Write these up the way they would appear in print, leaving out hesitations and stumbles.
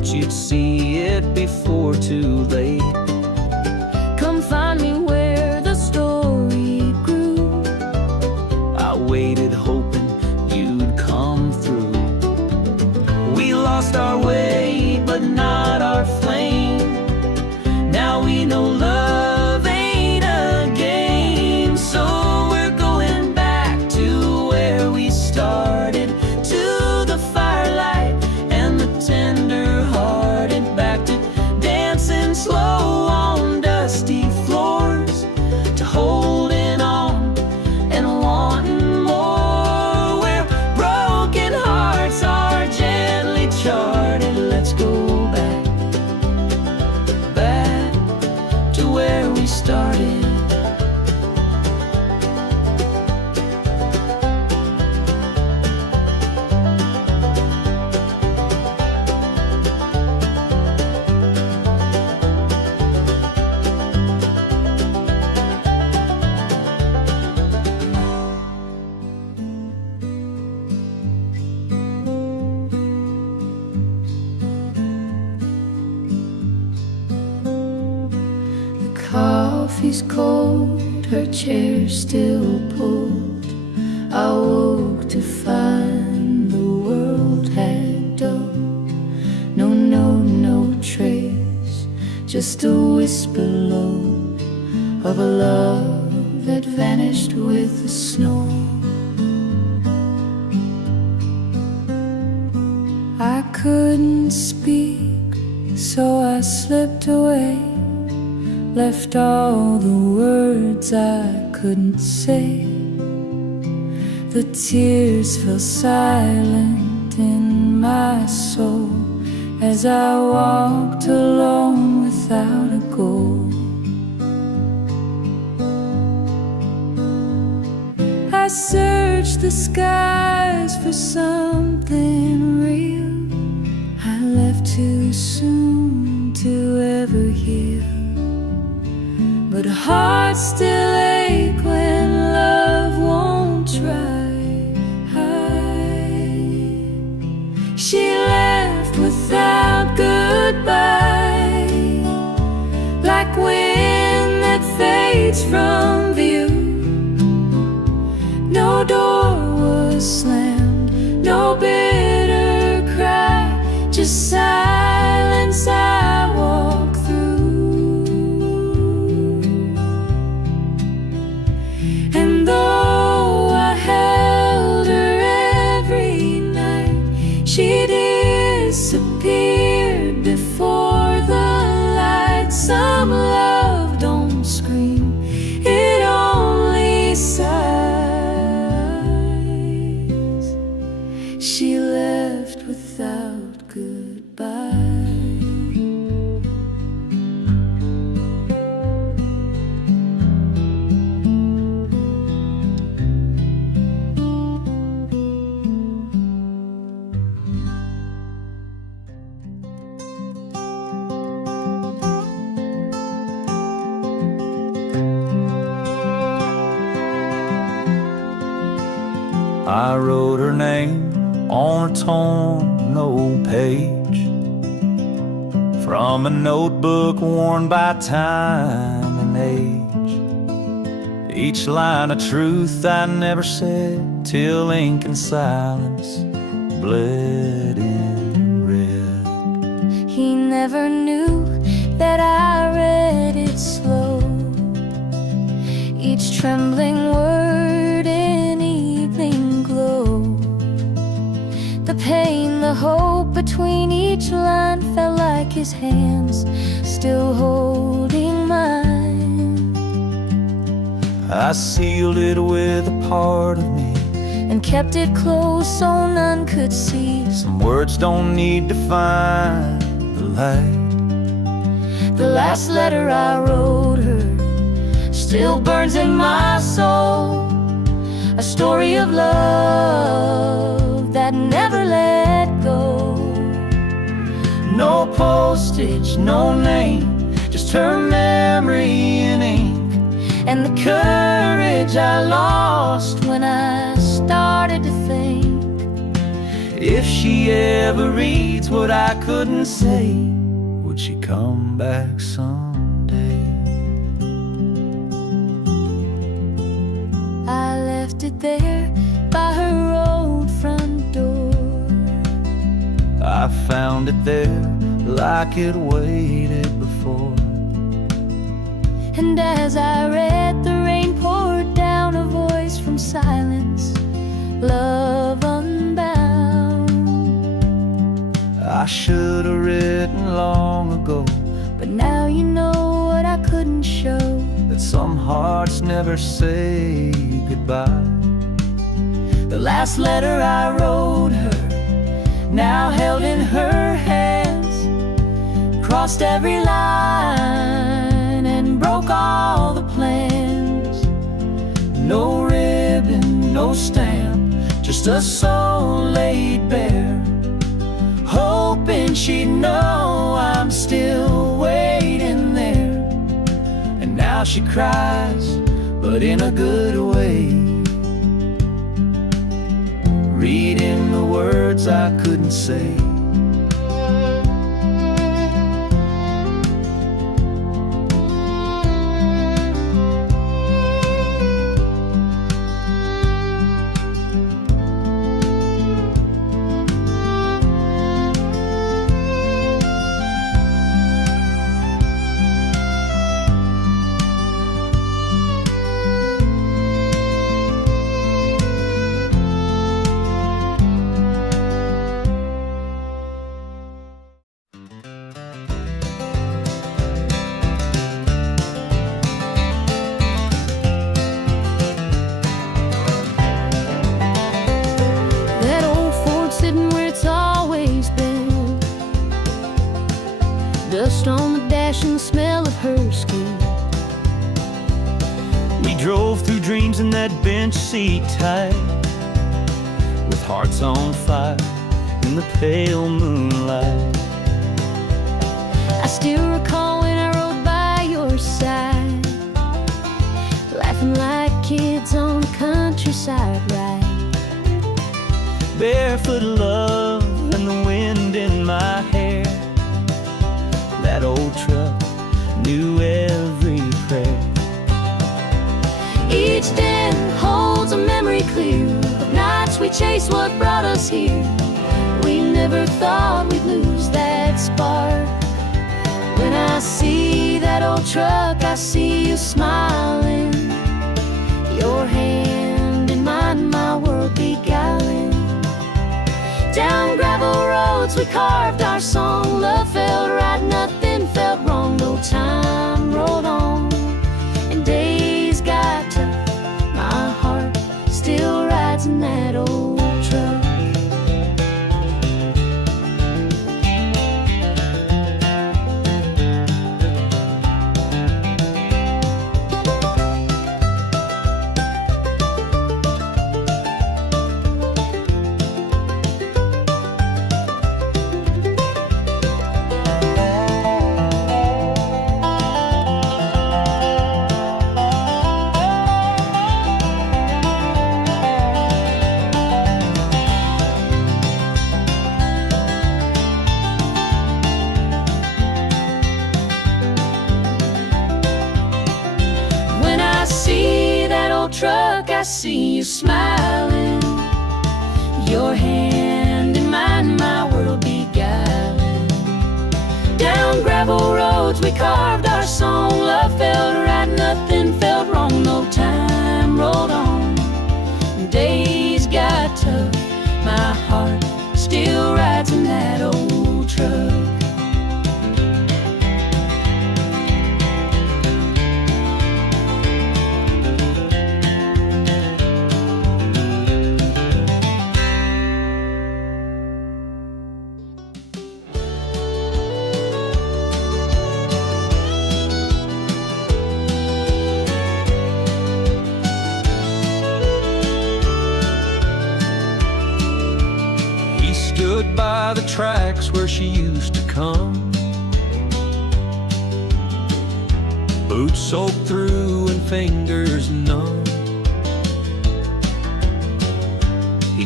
thought you'd see it before too late. Come find me where the story grew. I waited hoping you'd come through. We lost our way, but not our flame. Now we know love ain't a game. So we're going back to where we started, to the firelight and the tender-hearted, back to dancing slow on dusty floors, to holding on and wanting more, where broken hearts are gently charted. Let's go back, back to where we started. Coffee's cold, her chair still pulled. I woke to find the world had dulled. No note, no trace, just a whisper low of a love that vanished with the snow. I couldn't speak, so I slipped away, left all the words I couldn't say. The tears fell silent in my soul as I walked alone without a goal. I searched the skies for something real. I left too soon to ever heal, but hearts still ache when love won't try. She left without goodbye, like wind that fades from view. No door was slammed, no bitter cry, just silence I walk through. And though I held her every night, she disappeared before the light. Some love don't scream, it only sighs. She left without goodbye. I wrote her name on a torn old page from a notebook worn by time and age. Each line a truth I never said, till ink and silence bled in red. He never knew that I read it slow, each trembling word in evening glow. The pain, the hope between each line felt like his hands still holding mine. I sealed it with a part of me and kept it close so none could see. Some words don't need to find the light. The last letter I wrote her still burns in my soul, a story of love that never let go. No postage, no name, just her memory in ink, and the courage I lost when I started to think. If she ever reads what I couldn't say, would she come back someday? I left it there by her old front door. I found it there like it waited before. And as I read, the rain poured down, a voice from silence, love unbound. I should have written long ago, but now you know what I couldn't show, that some hearts never say goodbye. the last letter I wrote her, now held in her hands, crossed every line and broke all the plans. No ribbon, no stamp, just a soul laid bare, hoping she'd know I'm still waiting there. And now she cries, but in a good way, reading the words I couldn't say. Dust on the dash and the smell of her skin. We drove through dreams in that bench seat tight, with hearts on fire in the pale moonlight. I still recall when I rode by your side, laughing like kids on the countryside ride. Barefoot love and the wind in my hair. That old truck knew every prayer. Each den holds a memory clear of nights we chased what brought us here. We never thought we'd lose that spark. When I see that old truck, I see you smiling, your hand in mine, my world beguiling. Down gravel roads we carved our song. Love felt right, nothing felt wrong. No time rolled on and days got tough. My heart still rides in that old truck. Truck, I see you smiling, your hand in mine, my world beguiling. Down gravel roads we carved our song. Love felt right, nothing felt wrong. No time rolled on and days got tough. My heart still rides in that old truck. By the tracks where she used to come, boots soaked through and fingers numb. He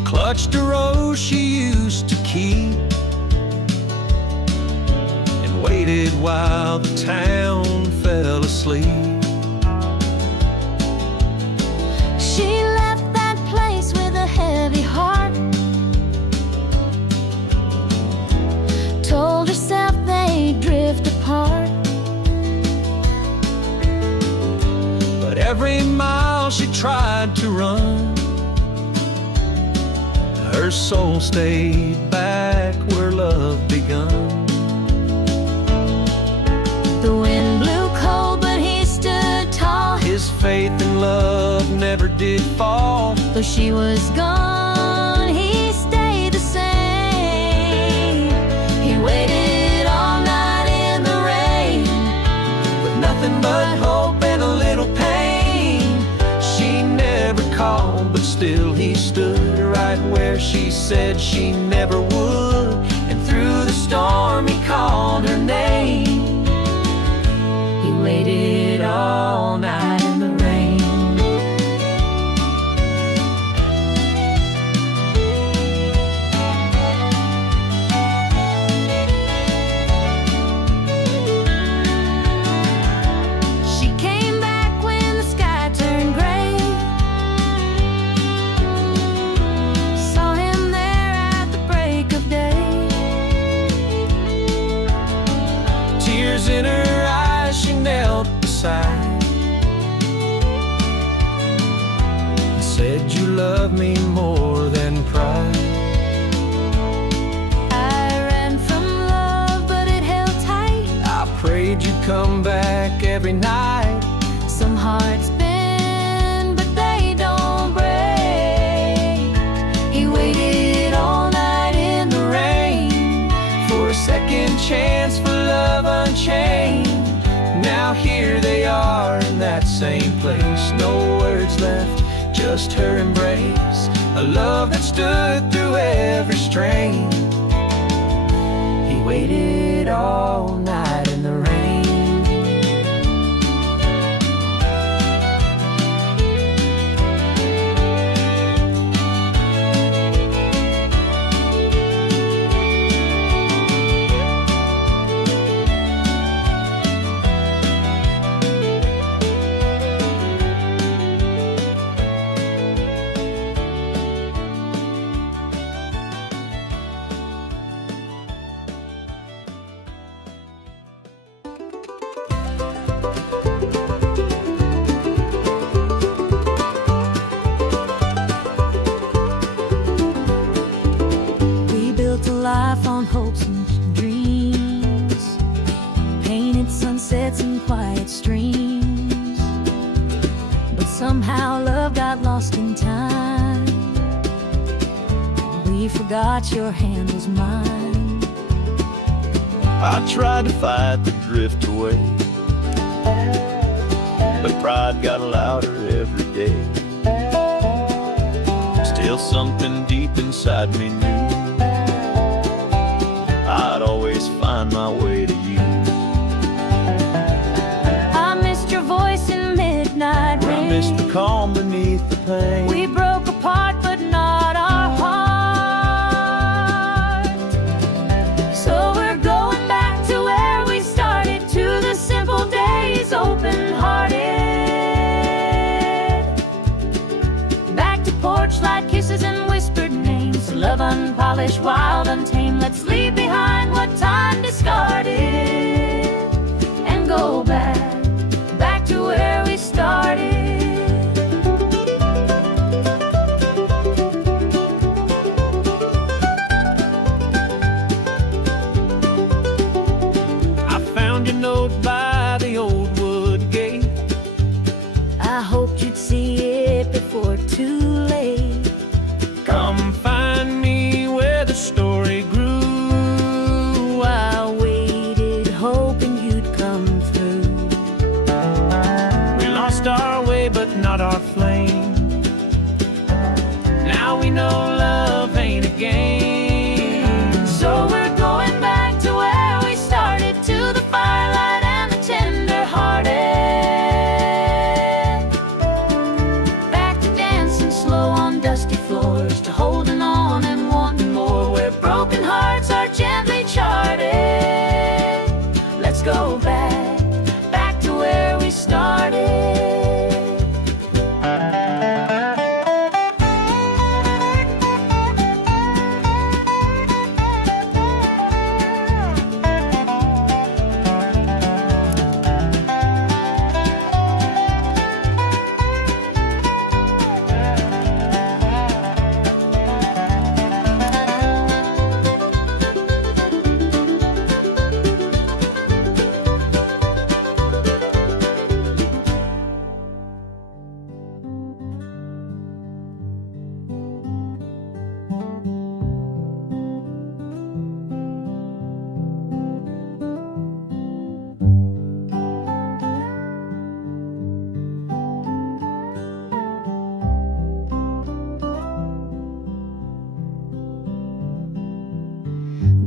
clutched a rose she used to keep, and waited while the town fell asleep. She left that place with a heavy heart, told herself they'd drift apart. But every mile she tried to run, her soul stayed back where love begun. The wind blew cold, but he stood tall. His faith in love never did fall. Though she was gone, he stayed the same. He waited all night in the rain, With nothing but hope and a little pain. She never called, but still he stood right where she said she never would. And through the storm he called her name. he waited all night in the rain. She came back when the sky turned gray, saw him there at the break of day. Tears in her eyes, she knelt beside and said, "You love me more than pride." I ran from love, but it held tight. I prayed you'd come back every night. Some hearts bend, but they don't break. He waited all night in the rain For a second chance, for love unchained. Now here they are in that same place. No words left, just her embrace. A love that stood through every strain. He waited all night in the rain. We built a life on hopes and dreams, painted sunsets and quiet streams. But somehow love got lost in time. We forgot your hand was mine. I tried to fight the drift away, but pride got louder every day. Still something deep inside me knew I'd always find my way to you. I missed your voice in midnight I rain. missed the calm beneath the pain. We broke apart, but not our heart. So we're going back to where we started, to the simple days, open-hearted. Back to porch light kisses and whispered names. Love unpolished, wild, untamed. Let's leave behind what time discarded and go back to where we started. I found your note by the old wood gate. I hoped you'd see it before too late. Come find me where the story grew. I waited,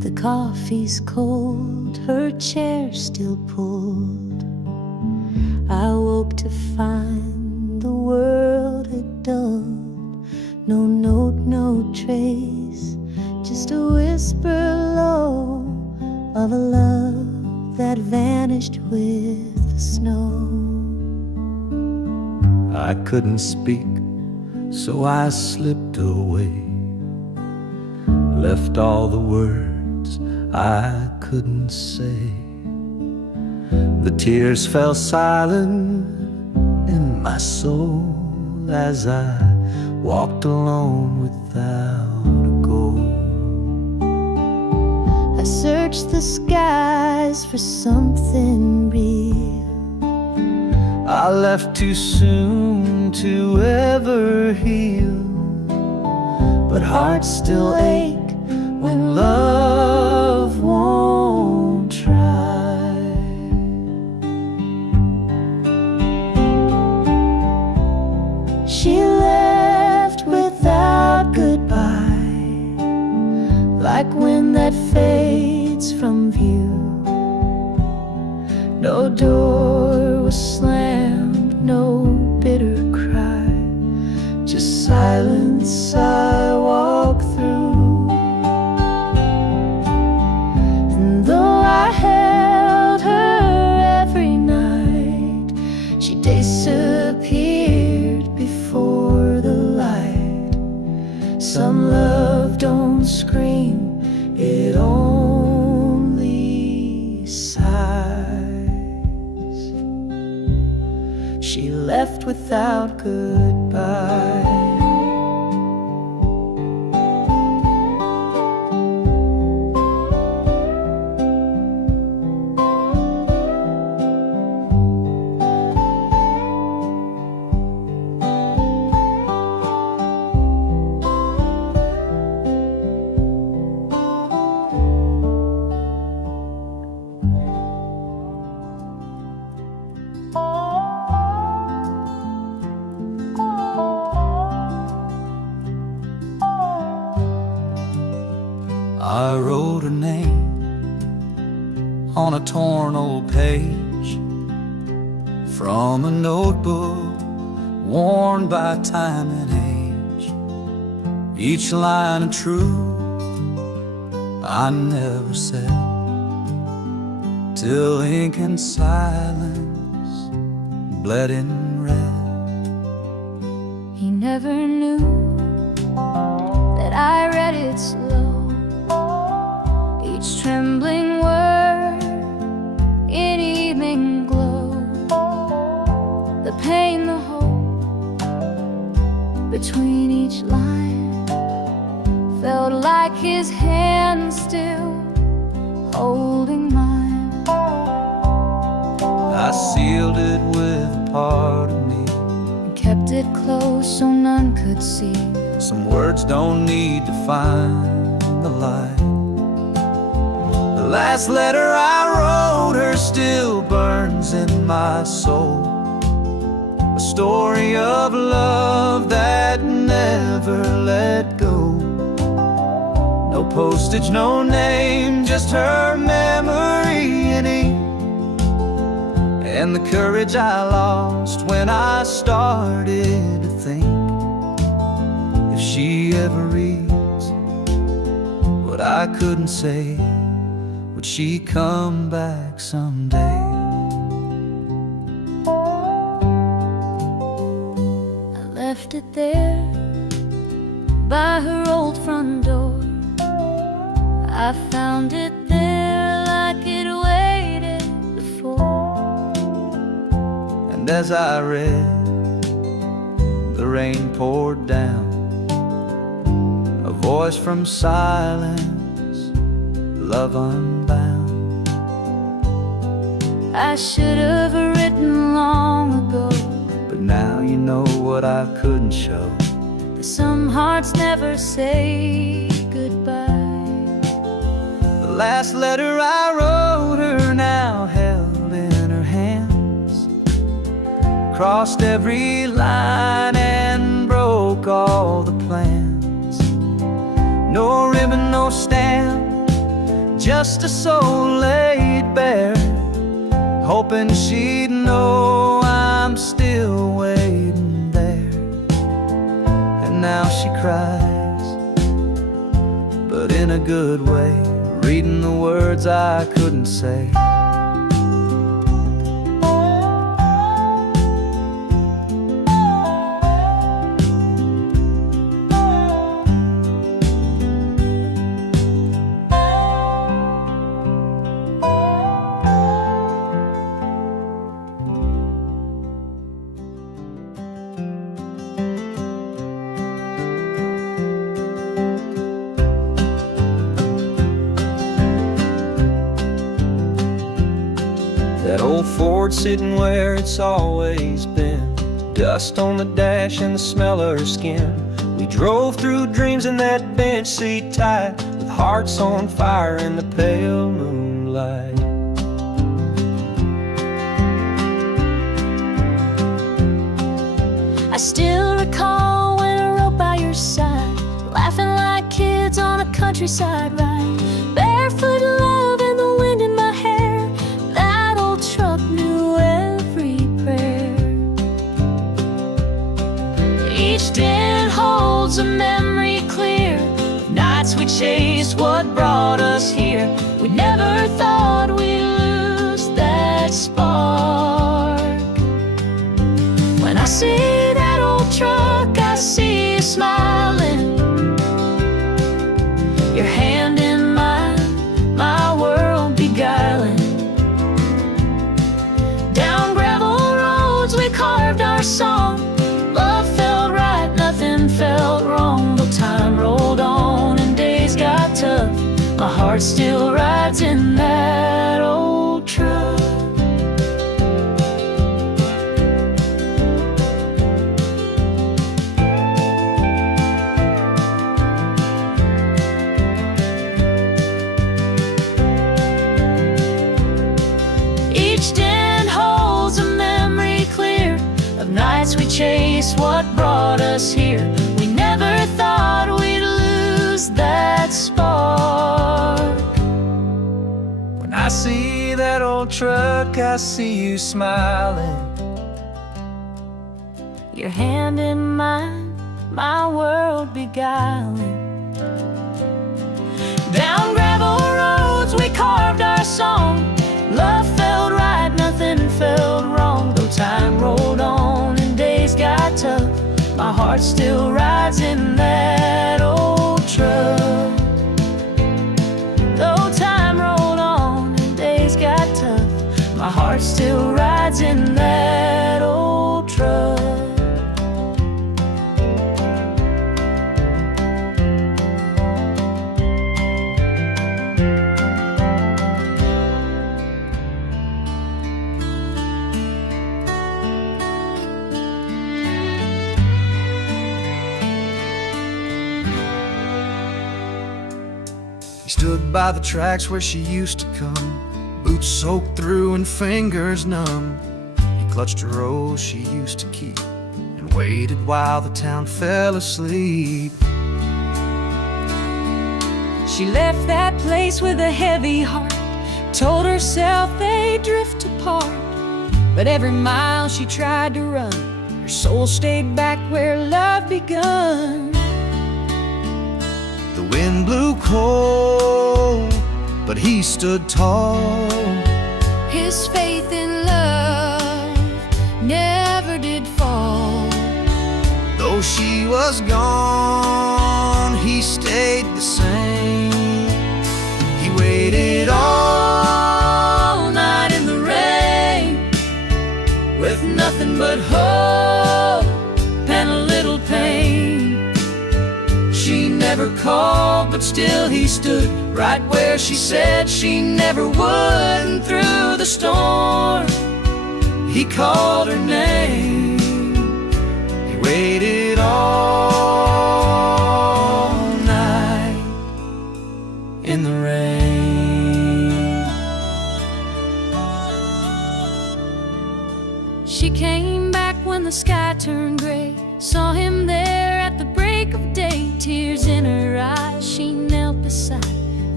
The coffee's cold, her chair still pulled. I woke to find the world had dulled. No note, no trace, just a whisper low of a love that vanished with the snow. I couldn't speak, so I slipped away, left all the words I couldn't say. The tears fell silent in my soul as I walked alone without a goal. I searched the skies for something real. I left too soon to ever heal, but hearts still ache when love won't try. She left without goodbye, like wind that fades from view. No door was slammed, no bitter cry, just silence I walk through. And though I held her every night, she disappeared before the light. Some love don't scream, it only sighs. She left without goodbye. I wrote her name on a torn old page from a notebook worn by time and age. Each line of truth I never said, till ink and silence bled in red. He never knew that I read it slow, each trembling word in evening glow. The pain, the hope between each line felt like his hand still holding mine. I sealed it with a part of me, And kept it close so none could see. some words don't need to find the light. The last letter I wrote her still burns in my soul, a story of love that never let go. No postage, no name, just her memory in ink, and the courage I lost when I started to think, if she ever reads what I couldn't say, would she come back someday? I left it there by her old front door. I found it there like it waited before. And as I read, the rain poured down, a voice from silence, love unbound. I should have written long ago, but now you know what I couldn't show. that some hearts never say goodbye. The last letter I wrote her now held in her hands, crossed every line and broke all the plans. No ribbon, no stamp, just a soul laid bare, hoping she'd know I'm still waiting there. And now she cries, but in a good way, reading the words I couldn't say. That old Ford sitting where it's always been, dust on the dash and the smell of her skin. We drove through dreams in that bench seat tight, with hearts on fire in the pale moonlight. I still recall when I rode by your side, laughing like kids on a countryside ride, barefoot love and the wind in my hair. That old truck knew every prayer. Each dent holds a memory clear of nights we chased what brought us here. We never thought we'd lose that spark. When I see that old truck, I see you smiling, your hand in mine, my world beguiling. Down gravel roads we carved our song, love felt right, nothing felt wrong. Though time rolled on and days got tough, my heart still rides in that old truck. Each dent holds a memory clear of nights we chased what brought us here. We never thought we'd lose that spark. When I see that old truck, I see you smiling, Your hand in mine, my world beguiling. Down gravel roads we carved our song, love felt right, nothing felt wrong. Though time rolled on and days got tough, my heart still rides in that old truck. Though time rolled on and days got tough, my heart still rides in that old truck. He stood by the tracks where she used to come, boots soaked through and fingers numb. He clutched a rose she used to keep and waited while the town fell asleep. She left that place with a heavy heart, told herself they'd drift apart. But every mile she tried to run, her soul stayed back where love begun. The wind blew cold, but he stood tall. His faith in love never did fall. Though she was gone, he stayed the same. He waited all night in the rain, with nothing but hope and a little pain. She never called, but still he stood right where she said she never would. And through the storm, he called her name. He waited all night in the rain. She came back when the sky turned gray, saw him there at the break of day. Tears in her eyes, she knelt beside,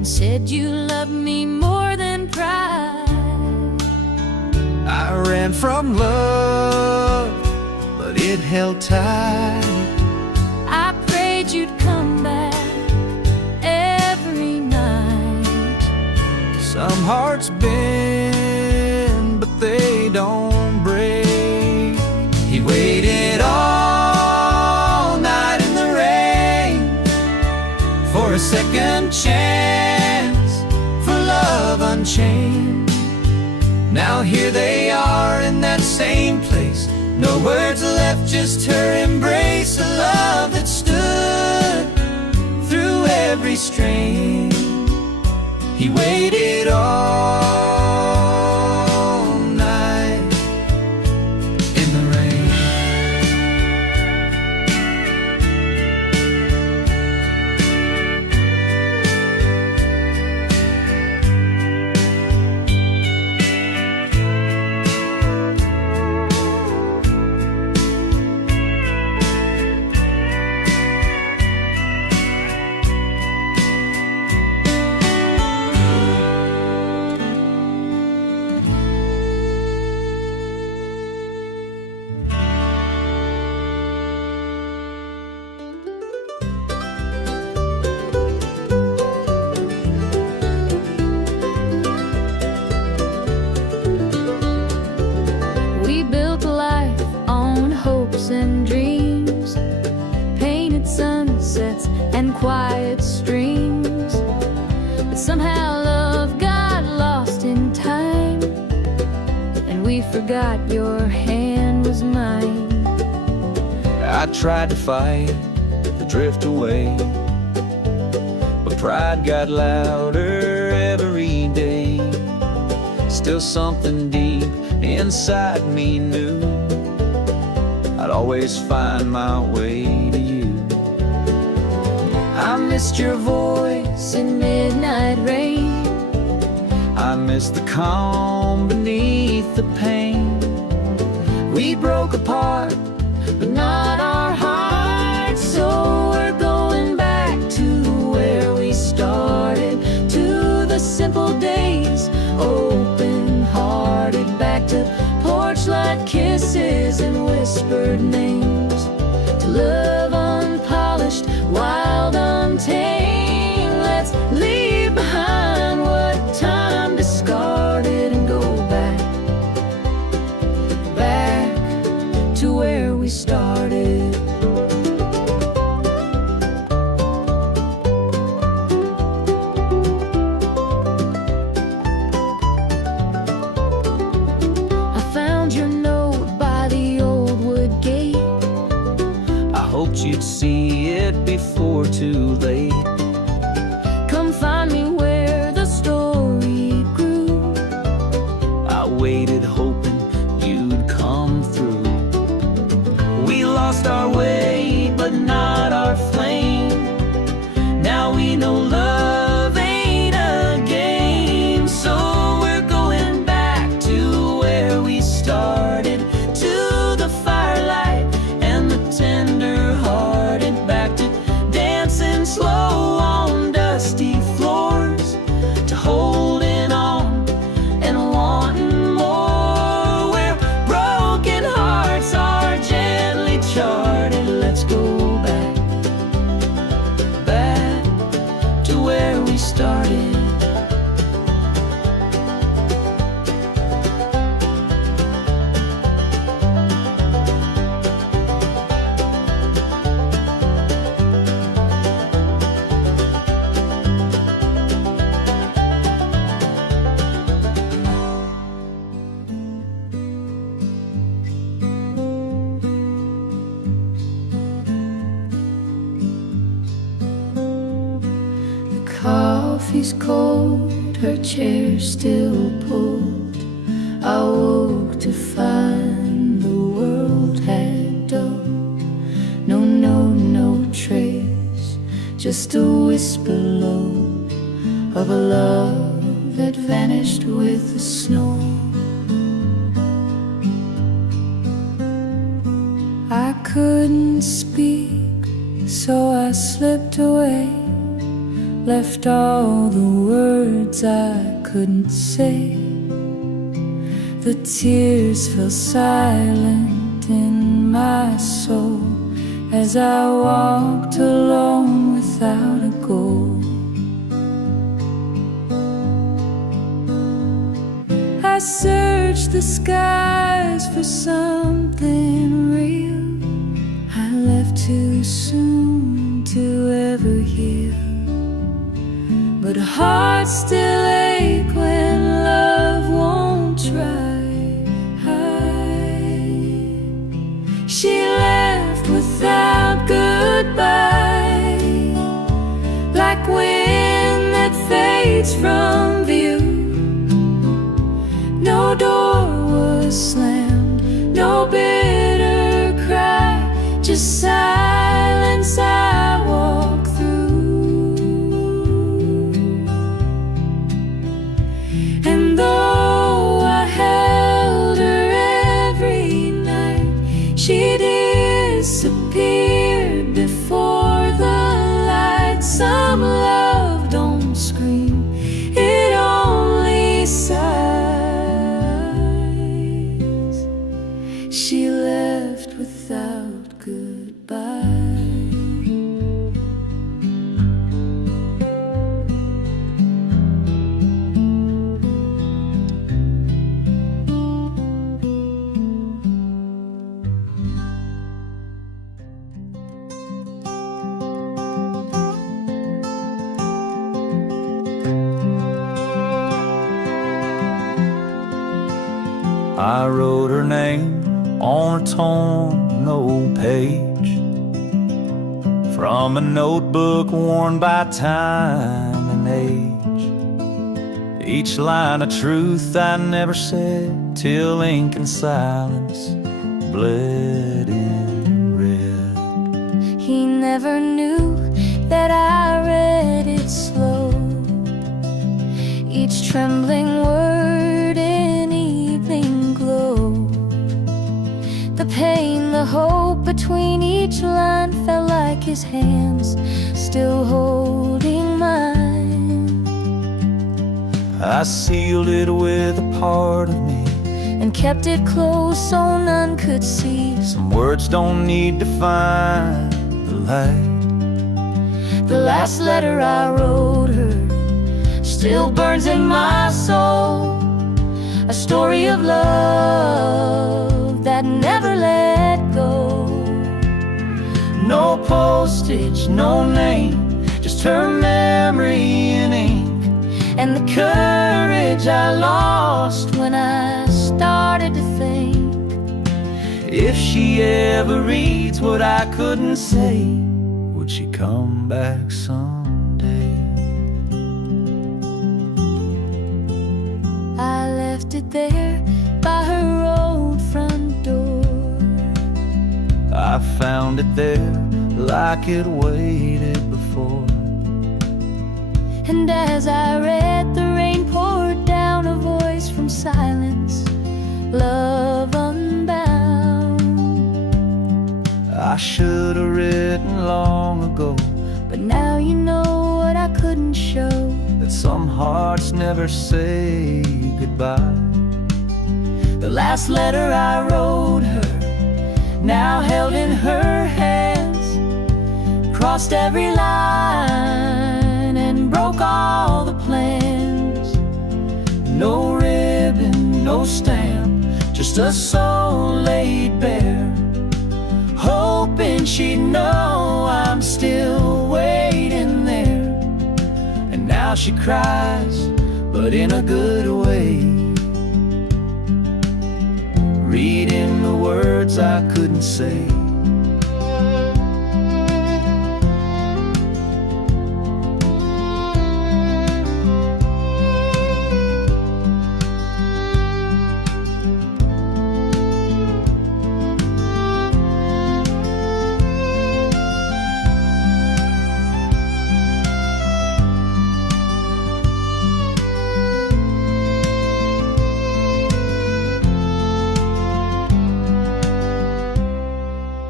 and said you loved me more than pride. I ran from love, but it held tight. I prayed you'd come back every night. Some hearts bend, but they don't break. He waited all night in the rain for a second chance, for love unchained. Now here they are in that same place. No words left, just her embrace. A love that stood through every strain. He waited all night in the rain. We built life on hopes and dreams, painted sunsets and quiet streams. But somehow love got lost in time, and we forgot your hand was mine. I tried to fight the drift away, but pride got louder every day. Still something deep inside me knew I'd always find my way to you. I missed your voice in midnight rain. I missed the calm beneath the pain. We broke apart, but not our hearts. So we're going back to where we started, to the simple days, open-hearted, back to porch-light kisses and whispered names, to love unpolished, wild, untamed. Let's leave behind what time discarded and go back to where we started. I found your note by the old wood gate. I hoped you'd see it before too late. Come find me where the story grew. I waited hoping you'd come through. We lost our way, but not our flame. Now we know love ain't a game. So we're going back to where we started, to the firelight and the tender-hearted, back to dancing slow on dusty floors, to holding on and wanting more, where broken hearts are gently charted. Let's go back to where we started. Coffee's cold, her chair still pulled. I woke to find the world had dulled. No trace, just a whisper low of a love that vanished with the snow. I couldn't speak, so I slipped away, left all the words I couldn't say. The tears fell silent in my soul as I walked alone without a goal. I searched the skies for something real. I left too soon to ever heal, but hearts still ache when love won't try. She left without goodbye, like wind that fades from view. No door was slammed, no bitter cry, just silence I walk through. And though I held her every night, she disappeared before the light. Some love don't scream, it only sighs. She left without goodbye. I wrote her name on a torn old page from a notebook worn by time and age. Each line a truth I never said till ink and silence bled in red. He never knew that I read it slow, each trembling word in evening glow. The pain, the hope between each line felt like his hands still holding mine. I sealed it with a part of me and kept it close so none could see. Some words don't need to find the light. The last letter I wrote her still burns in my soul, a story of love that never let go. No postage, no name, just her memory in ink, and the courage I lost when I started to think. If she ever reads what I couldn't say, would she come back someday? I left it there by her old front door. I found it there like it waited before. And as I read, the rain poured down, a voice from silence, love unbound. I should have written long ago, but now you know what I couldn't show, that some hearts never say goodbye. The last letter I wrote her, now held in her hands, crossed every line and broke all the plans. No ribbon, no stamp, just a soul laid bare, hoping she'd know I'm still waiting there. And now she cries, but in a good way, reading the words I couldn't say.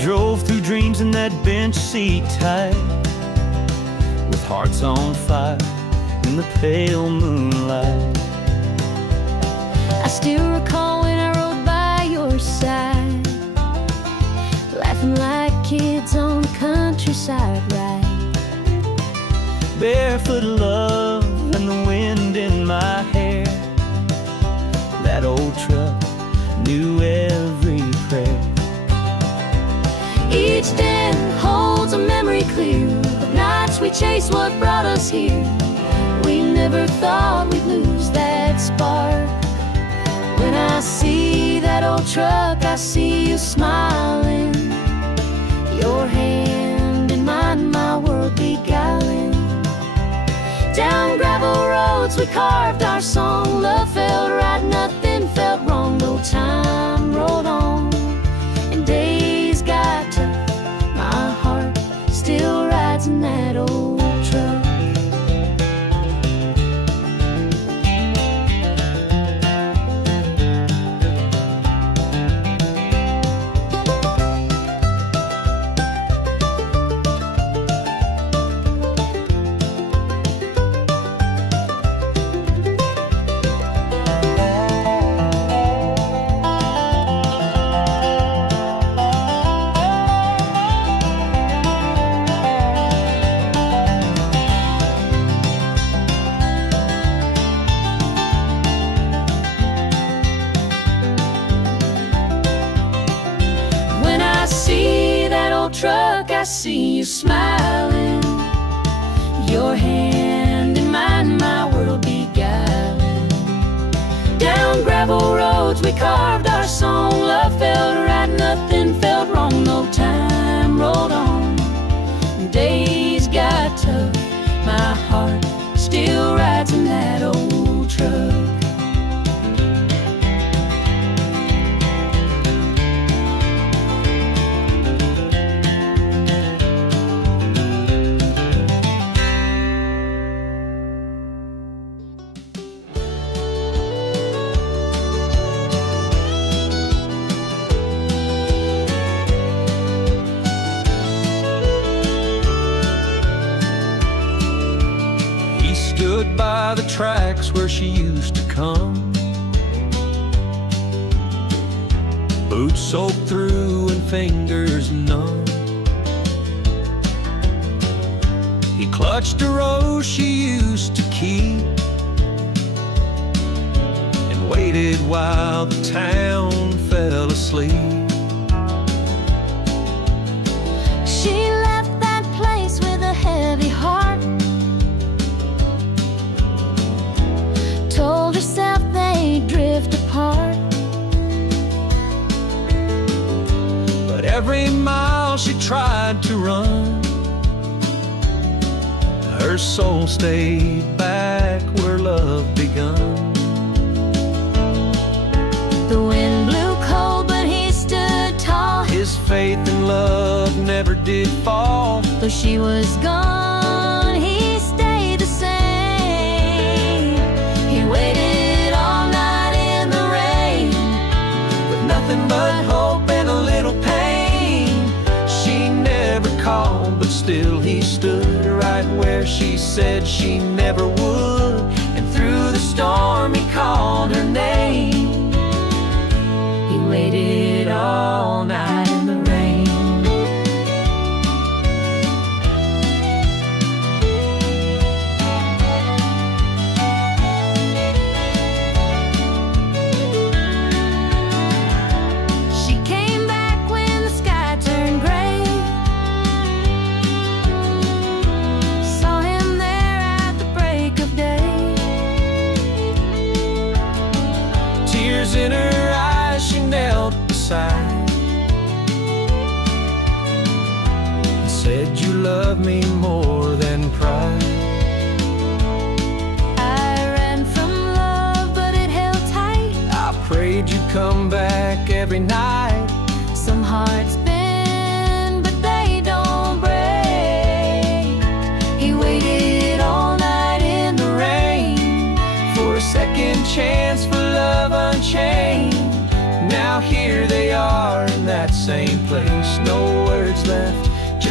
drove through dreams in that bench seat tight, with hearts on fire in the pale moonlight. I still recall when I rode by your side, laughing like kids on the countryside ride. Barefoot love and the wind in my hair. That old truck knew every prayer. Each den holds a memory clear of nights we chased what brought us here. We never thought we'd lose that spark. When I see that old truck, I see you smiling, your hand in mine, my world beguiling. Down gravel roads we carved our song. Love felt right, nothing felt wrong. No time rolled on and days got tough. My heart still rides in that old truck. Truck, I see you smiling, your hand in mine, my world beguiling. Down gravel roads we carved our song. Love felt right, nothing felt wrong. No time rolled on, days got tough. My heart still rides in that old truck. Stood by the tracks where she used to come, boots soaked through and fingers numb. He clutched a rose she used to keep and waited while the town fell asleep. She left that place with a heavy heart, told herself they'd drift apart. But every mile she tried to run, her soul stayed back where love begun. The wind blew cold, but he stood tall. His faith in love never did fall. Though she was gone, he stayed the same. He waited all night in the rain, With nothing but hope and a little pain. She never called, but still he stood right where she said she never would. And through the storm he called her name. he waited all night in the rain. She came back when the sky turned gray, saw him there at the break of day. Tears in her eyes, she knelt beside and said, "You love me more than pride." I ran from love, but it held tight. I prayed you'd come back every night. Some hearts bend, but they don't break. He waited all night in the rain For a second chance, for love unchained. Now here they are in that same place. No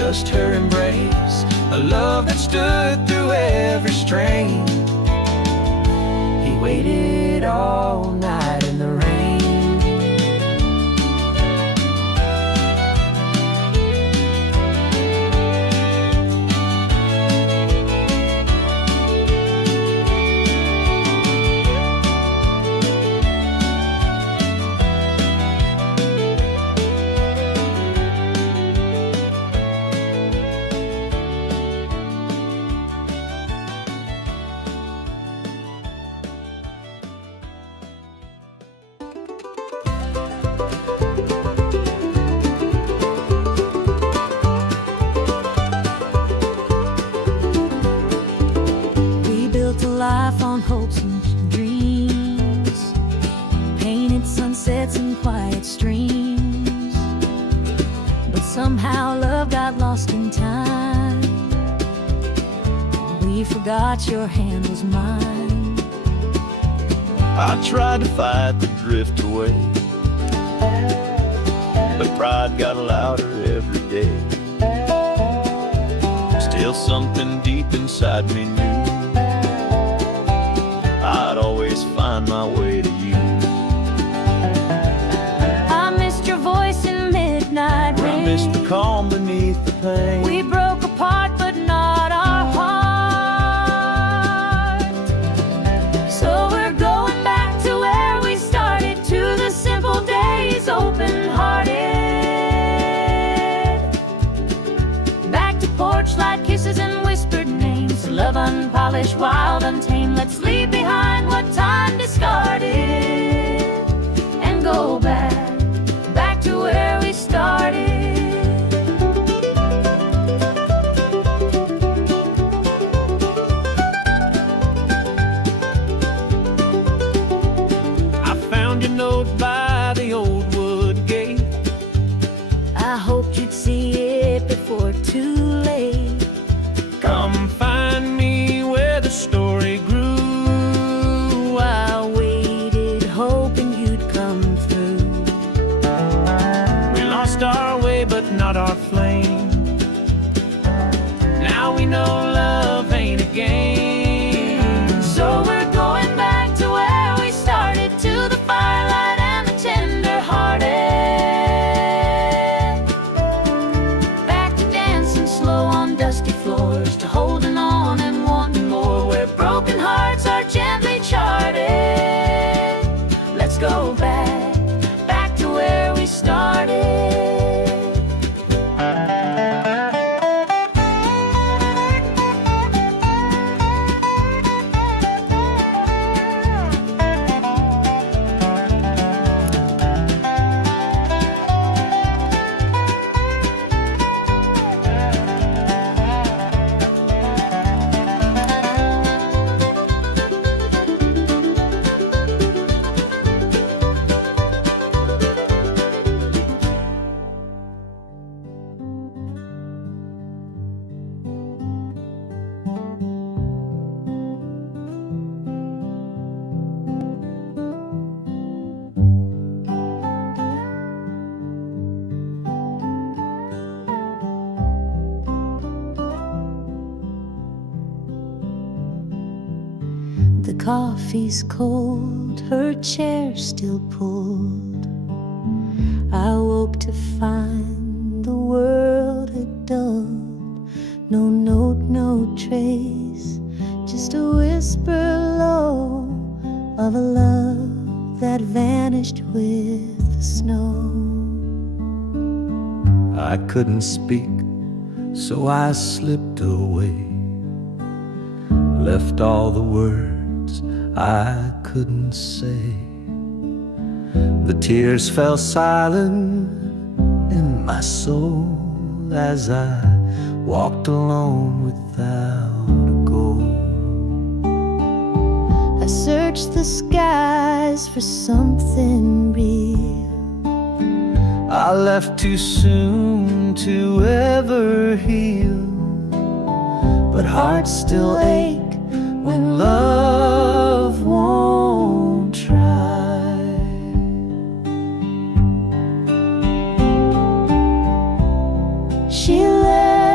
just her embrace, a love that stood through every strain. He waited all night in the rain. Life on hopes and dreams, painted sunsets and quiet streams. But somehow love got lost in time. We forgot your hand was mine. I tried to fight the drift away, but pride got louder every day. Still something deep inside me knew I'd always find my way to you. I missed your voice in midnight rain. I missed the calm beneath the pain. We broke apart but not our heart. So we're going back to where we started, to the simple days, open-hearted. Back to porch light kisses and whispered names, love unpolished, wild, untamed. Let's leave behind what time discarded and go back to where we started. I found your note by the old wood gate. I hoped you'd see it before too late. Come find me where the story grew. I waited, hoping you'd come through. We lost our way, but not our flame. Now we know love ain't a game. So we're going back to where we started, to the firelight and the tender-hearted. Back to dancing slow on dusty floors, to holding on and wanting more, where broken hearts are gently charted. Let's go back to where we started. The coffee's cold, her chair still pulled. I woke to find the world had dulled. No note, no trace, just a whisper low of a love that vanished with the snow. I couldn't speak, so I slipped away, left all the words I couldn't say. The tears fell silent in my soul as I walked alone without a goal. I searched the skies for something real. I left too soon to ever heal, but hearts still ache when love won't try. She left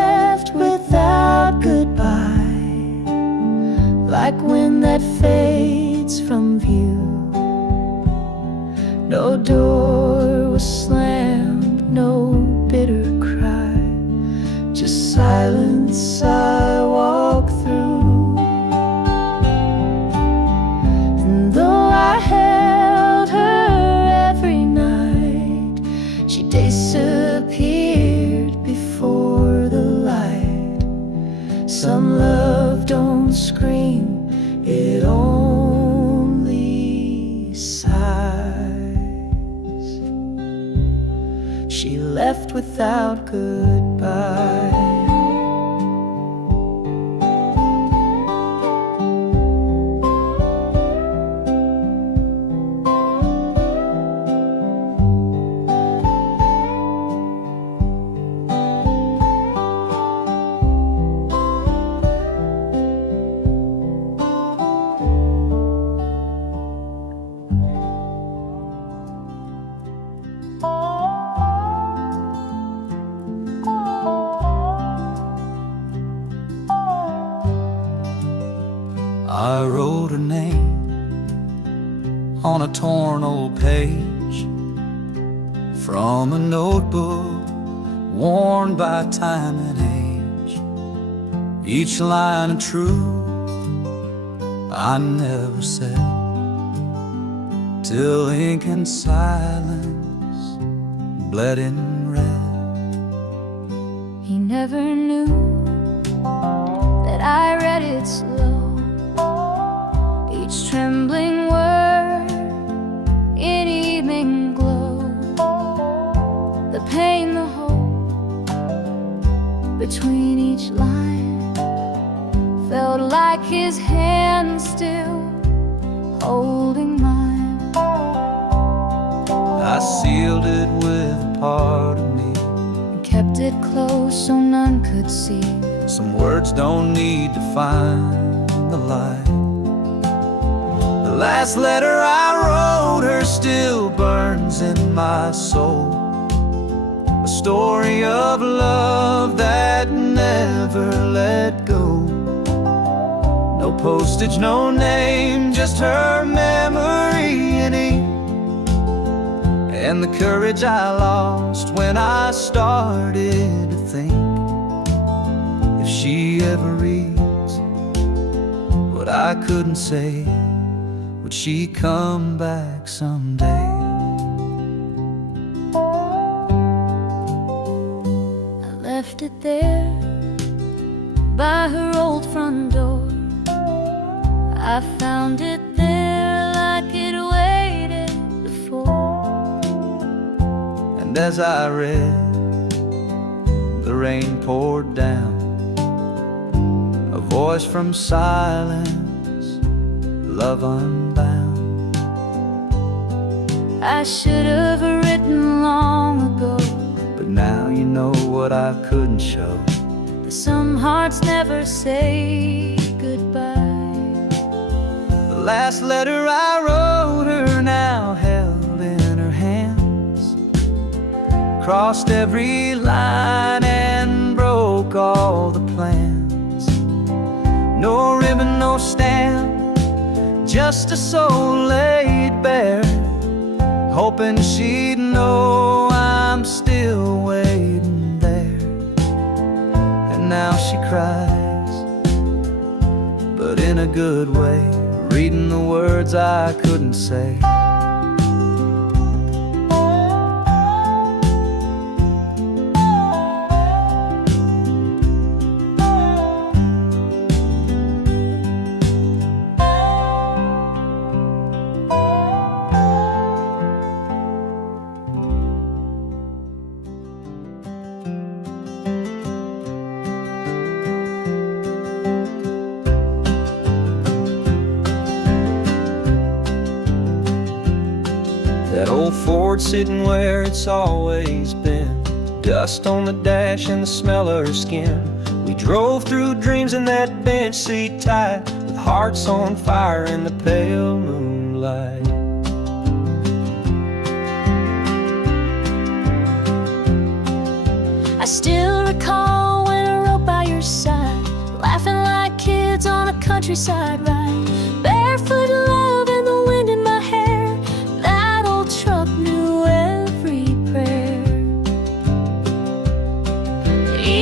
that fades from view. No door was slammed, no bitter cry, just silence I walk through. And though I held her every night, she disappeared before the light. Some love don't scream, it only sighs. She left without goodbye. I wrote her name on a torn old page from a notebook worn by time and age. Each line of truth I never said, till ink and silence bled in red. He never knew that I read it slow, each trembling word in evening glow. The pain, the hope between each line felt like his hand still holding mine. I sealed it with a part of me, And kept it close so none could see. some words don't need to find the light. The last letter I wrote her still burns in my soul, a story of love that never let go. No postage, no name, just her memory in ink, and the courage I lost when I started to think, if she ever reads what I couldn't say, would she come back someday? I left it there by her old front door. I found it there like it waited before. And as I read, the rain poured down, a voice from silence, love unbound. I should have written long ago, But now you know what I couldn't show. that some hearts never say goodbye. The last letter I wrote her now held in her hands, crossed every line and broke all the plans. No ribbon, no stamp, just a soul laid bare, hoping she'd know I'm still waiting there. And now she cries, but in a good way, reading the words I couldn't say. That old Ford sitting where it's always been, dust on the dash and the smell of her skin. We drove through dreams in that bench seat tight, with hearts on fire in the pale moonlight. I still recall when I rode by your side, laughing like kids on a countryside ride.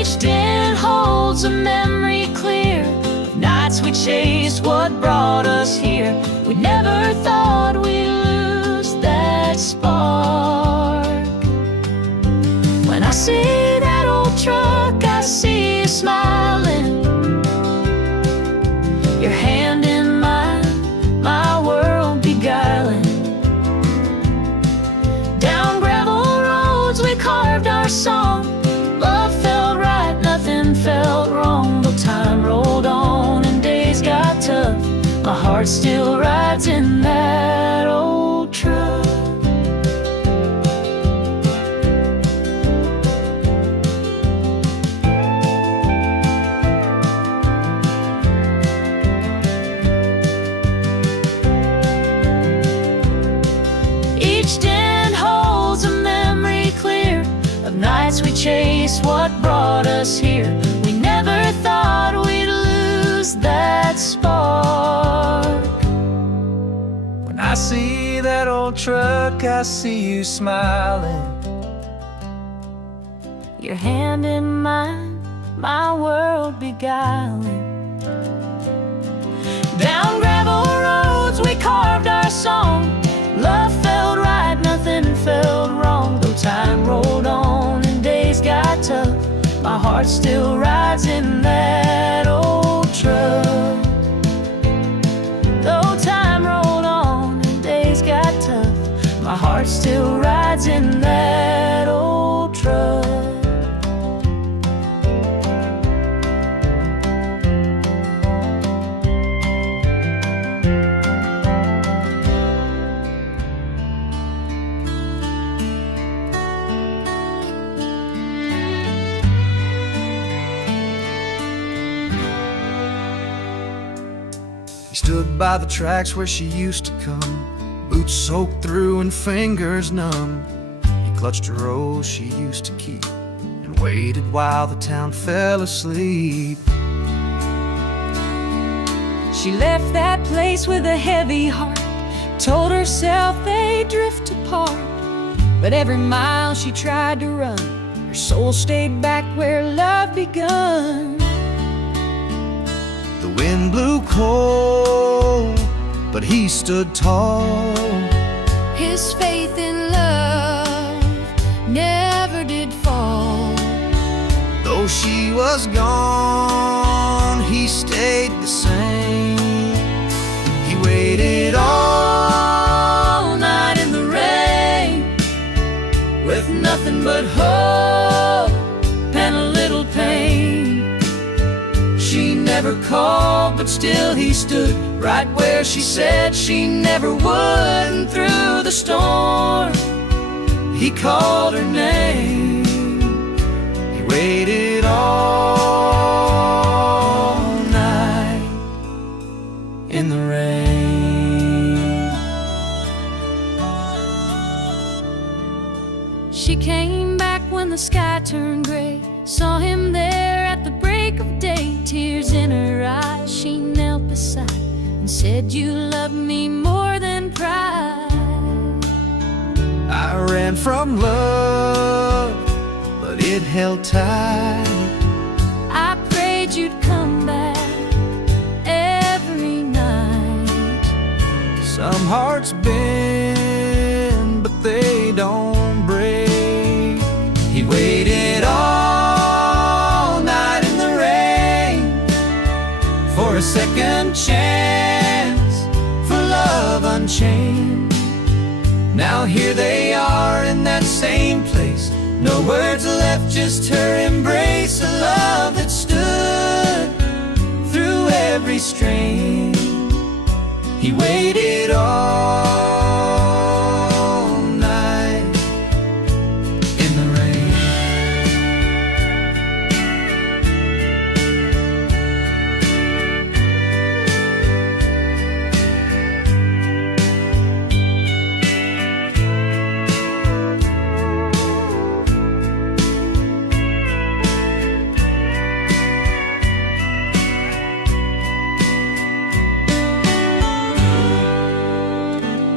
Each den holds a memory clear of nights we chased what brought us here. We never thought we'd lose that spark. When I see that old truck, I see you smiling, your hand in mine, my world beguiling. Down gravel roads we carved our song. Love felt right, nothing felt wrong. Though time rolled on and days got tough, my heart still rides in that old truck. Each den holds a memory clear of nights we chased what brought us here. We never thought we'd lose that spark. When I see that old truck, I see you smiling, Your hand in mine, my world beguiling. Down gravel roads we carved our song. Love felt right, nothing felt wrong. Though time rolled on and days got tough, my heart still rides in that old truck. Though time rolled on and days got tough, my heart still rides in that old truck. He stood by the tracks where she used to come, boots soaked through and fingers numb. He clutched a rose she used to keep and waited while the town fell asleep. She left that place with a heavy heart, told herself they'd drift apart. But every mile she tried to run, her soul stayed back where love begun. The wind blew cold, but he stood tall. His faith in love never did fall. Though she was gone, he stayed the same. He waited all night in the rain, With nothing but hope and a little pain. She never called, but still he stood right where she said she never would. And through the storm, he called her name. he waited all night In the rain. She came back when the sky turned gray, saw him there at the break of day. Tears in her eyes, she knelt beside and said, "You love me more than pride." I ran from love, but it held tight. I prayed you'd come back every night. Some hearts bend, but they don't break. He waited all night in the rain for a second chance, for love unchained. Now here they are in that same place, no words left, just her embrace. A love that stood through every strain. He waited all night in the rain.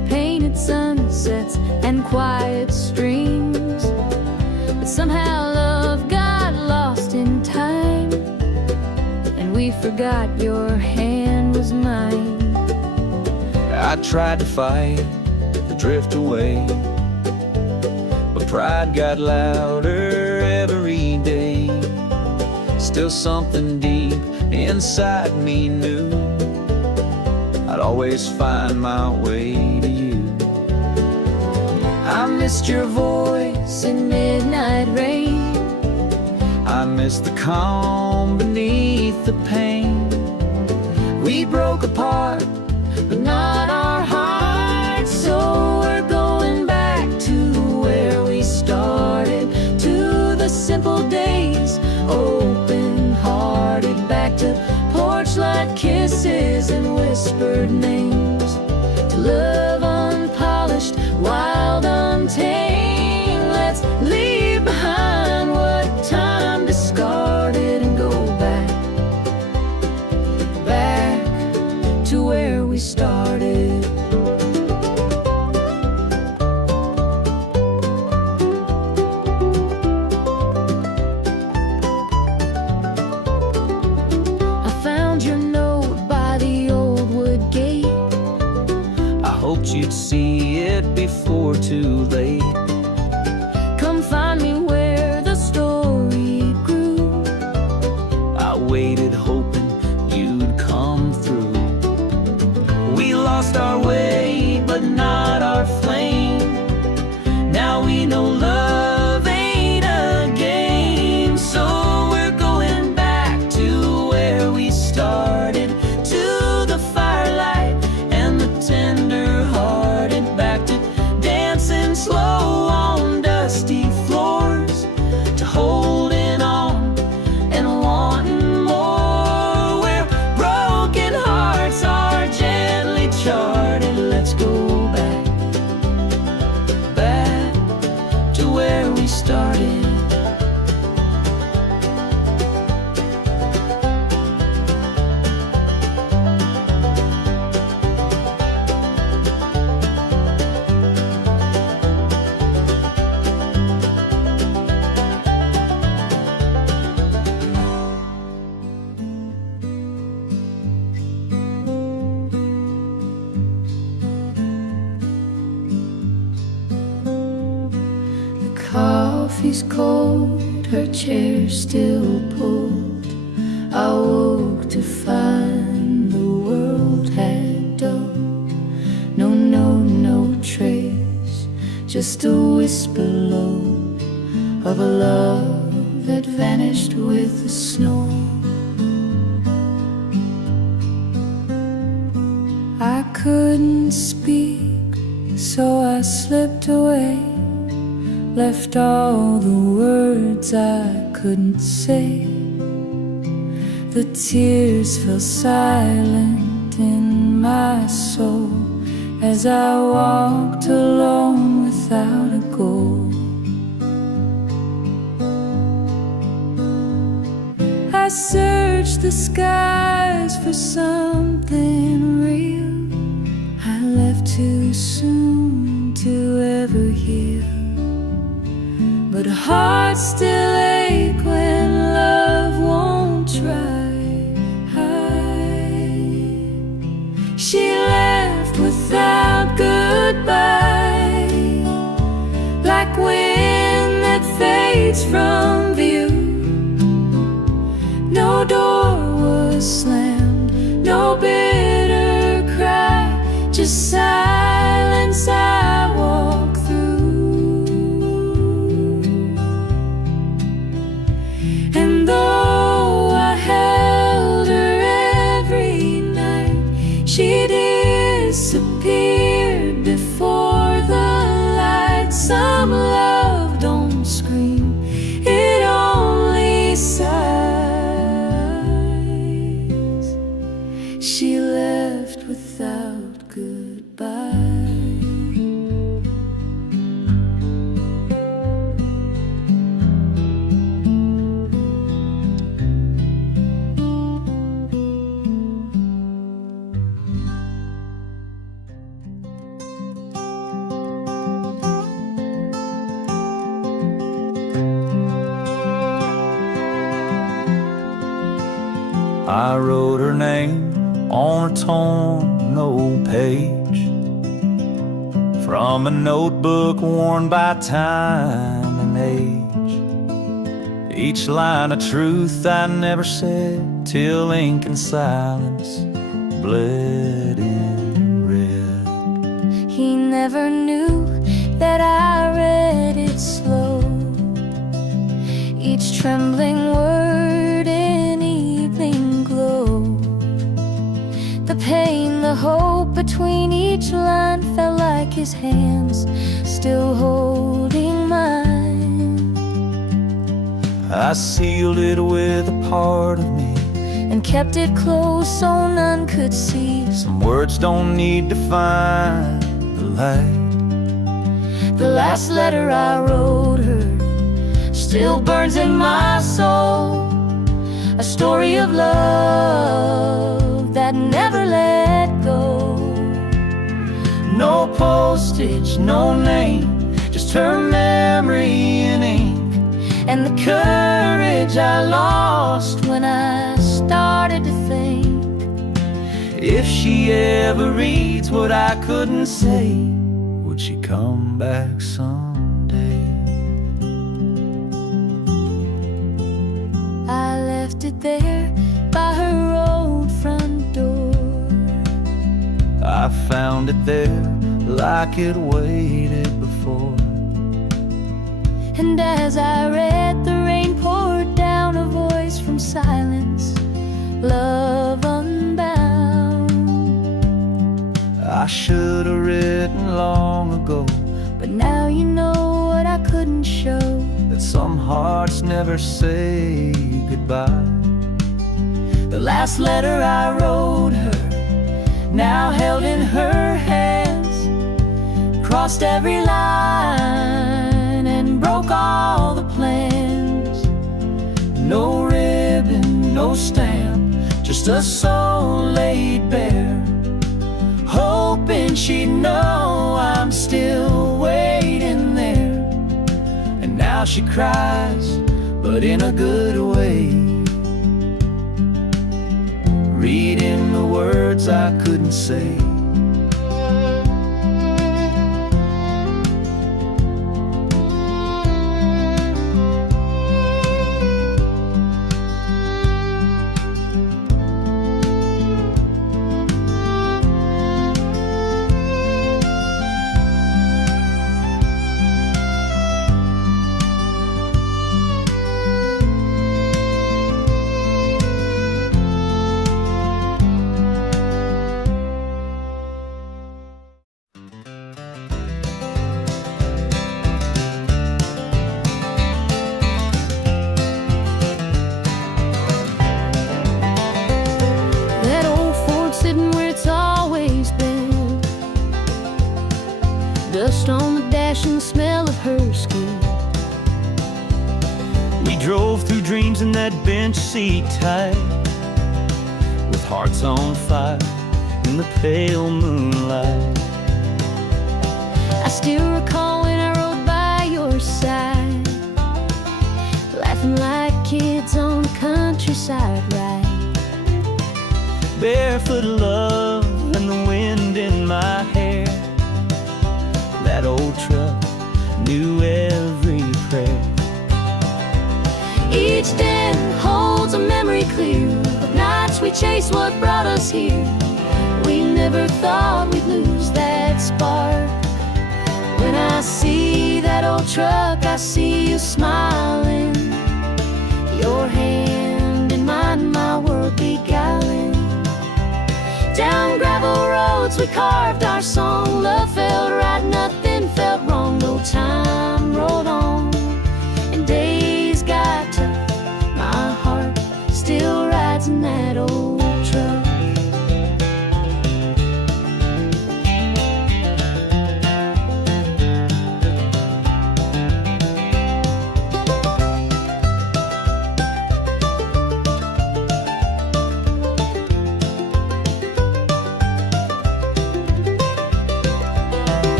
I tried to fight the drift away, but pride got louder every day. Still something deep inside me knew I'd always find my way to you. I missed your voice in midnight rain. I miss the calm beneath the pain. We broke apart, but not our hearts. So we're going back to where we started, to the simple days, open-hearted. Back to porch light kisses and whispered names, to love unpolished, wild, untamed. Let's leave behind what time discarded and go back to where we started. I found your note by the old wood gate. I hoped you'd see it before too late. Come find me where the story grew. I waited hoping you'd come through. We lost our way, but not our flame. Now we know love ain't a game. So we're going back to where we started, to the firelight and the tender-hearted. Back to dancing slow on dusty floors, to holding on and wanting more. Where broken hearts are gently charted. Let's go back to where we started. Coffee's cold, her chair still pulled. I woke to find the world had dulled. No trace, just a whisper low of a love that vanished with the snow. I couldn't speak, so I slipped away, left all the words I couldn't say. The tears fell silent in my soul as I walked alone without a goal. I searched the skies for something real. I left too soon to ever heal, but hearts still ache when love won't try. She left without goodbye, like wind that fades from view. No door was slammed, no bitter cry, just silence I walk through. And though I held her every night, she disappeared before the light. Some love don't scream, it only sighs. She left without goodbye. I wrote her name on a torn old page from a notebook worn by time and age. Each line a truth I never said till ink and silence bled in red. He never knew that I read it slow, each trembling word in evening glow. The pain, the hope between each line felt like his hands still holding mine. I sealed it with a part of me and kept it close so none could see. Some words don't need to find the light. The last letter I wrote her still burns in my soul, a story of love that never let go. No postage, no name, just her memory in ink, and the courage I lost when I started to think. if she ever reads what I couldn't say, would she come back someday? I left it there by her old front door. I found it there like it waited before. And as I read, the rain poured down, a voice from silence, love unbound. I should have written long ago, But now you know what I couldn't show, that some hearts never say goodbye. the last letter I wrote her, now held in her hands, crossed every line and broke all the plans. No ribbon, no stamp, just a soul laid bare, hoping she'd know I'm still waiting there. And now she cries, but in a good way, reading the words I couldn't say. That old Ford sitting where it's always been, dust on the dash and the smell of her skin. We drove through dreams in that bench seat tight, with hearts on fire in the pale moonlight. I still recall when I rode by your side, laughing like kids on the countryside ride. Barefoot love and the wind in my hair. That old truck knew every prayer. Each den holds a memory clear of nights we chased what brought us here. We never thought we'd lose that spark. When I see that old truck, I see you smiling, your hand in mine, my world beguiling. Down gravel roads we carved our song, love felt right, nothing felt wrong. No time rolled on and days got tough, my heart still rides in that old truck.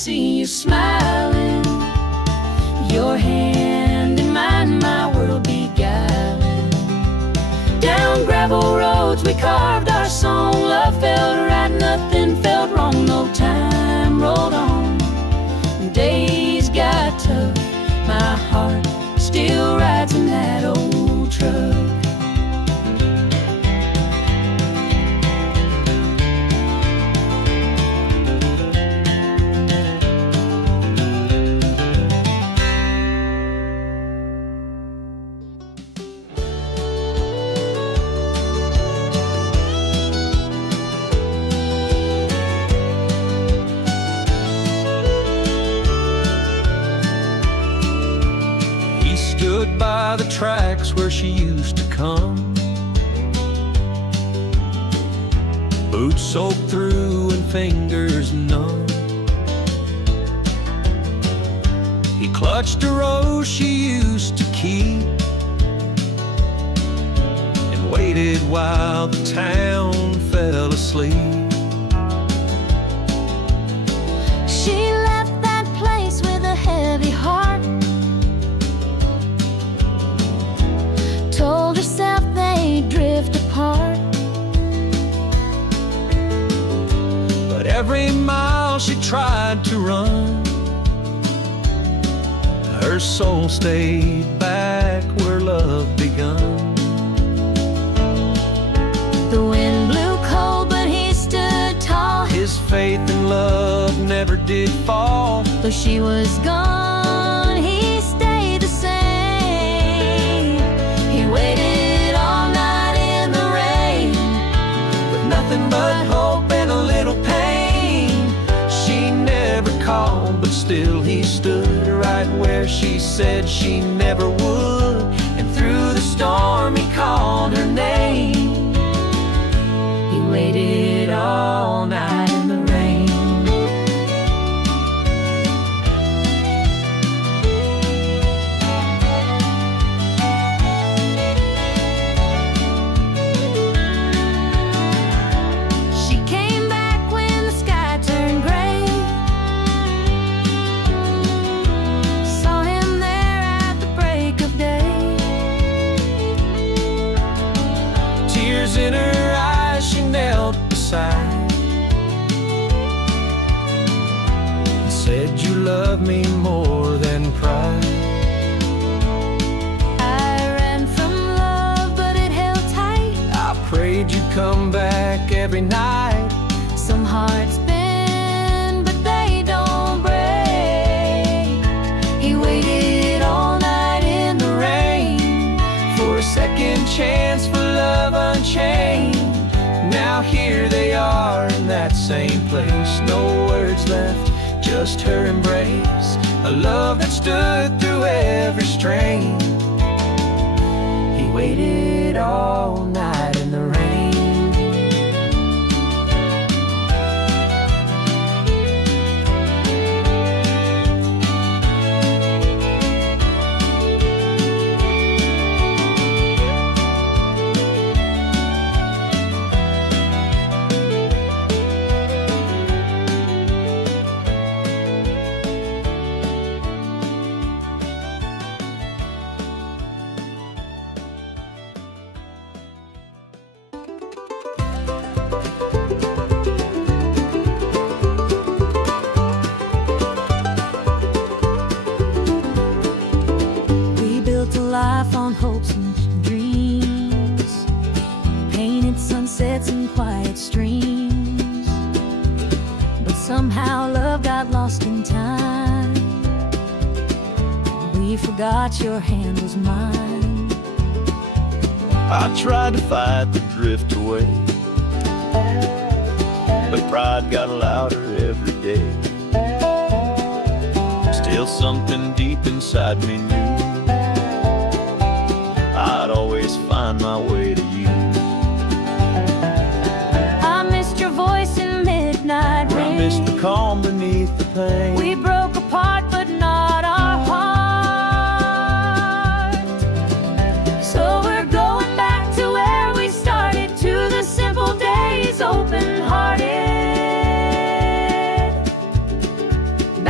see you smiling, your hand in mine, my world beguiling. Down gravel roads we carved our song, love felt right, nothing felt wrong. No time rolled on, days got tough, my heart still rides in that old truck. Stood by the tracks where she used to come, boots soaked through and fingers numb. He clutched a rose she used to keep and waited while the town fell asleep. She left that place with a heavy heart, told herself they'd drift apart. But every mile she tried to run, her soul stayed back where love begun. The wind blew cold, but he stood tall. His faith in love never did fall. Though she was gone, he stayed the same. He waited all night in the rain, With nothing but hope and a little pain. She never called, but still he stood right where she said she never would. And through the storm he called her name. he waited all night in the rain. She came back when the sky turned gray, saw him there at the break of day. Tears in her eyes, she knelt beside and said, "You love me more than pride." I ran from love, but it held tight. I prayed you'd come back every night. Some hearts bend, but they don't break. He waited all night in the rain For a second chance for love unchained. Now here they are in that same place. No words left, just her embrace. A love that stood through every strain. He waited all night in the rain. We built a life on hopes and dreams, painted sunsets and quiet streams. But somehow love got lost in time. We forgot your hand was mine. I tried to fight the drift away, but pride got louder every day. Still something deep inside me knew I'd always find my way to you. I missed your voice in midnight I rain. missed the calm beneath the pain. We broke apart, but not our heart. So we're going back to where we started, to the simple days, open-hearted.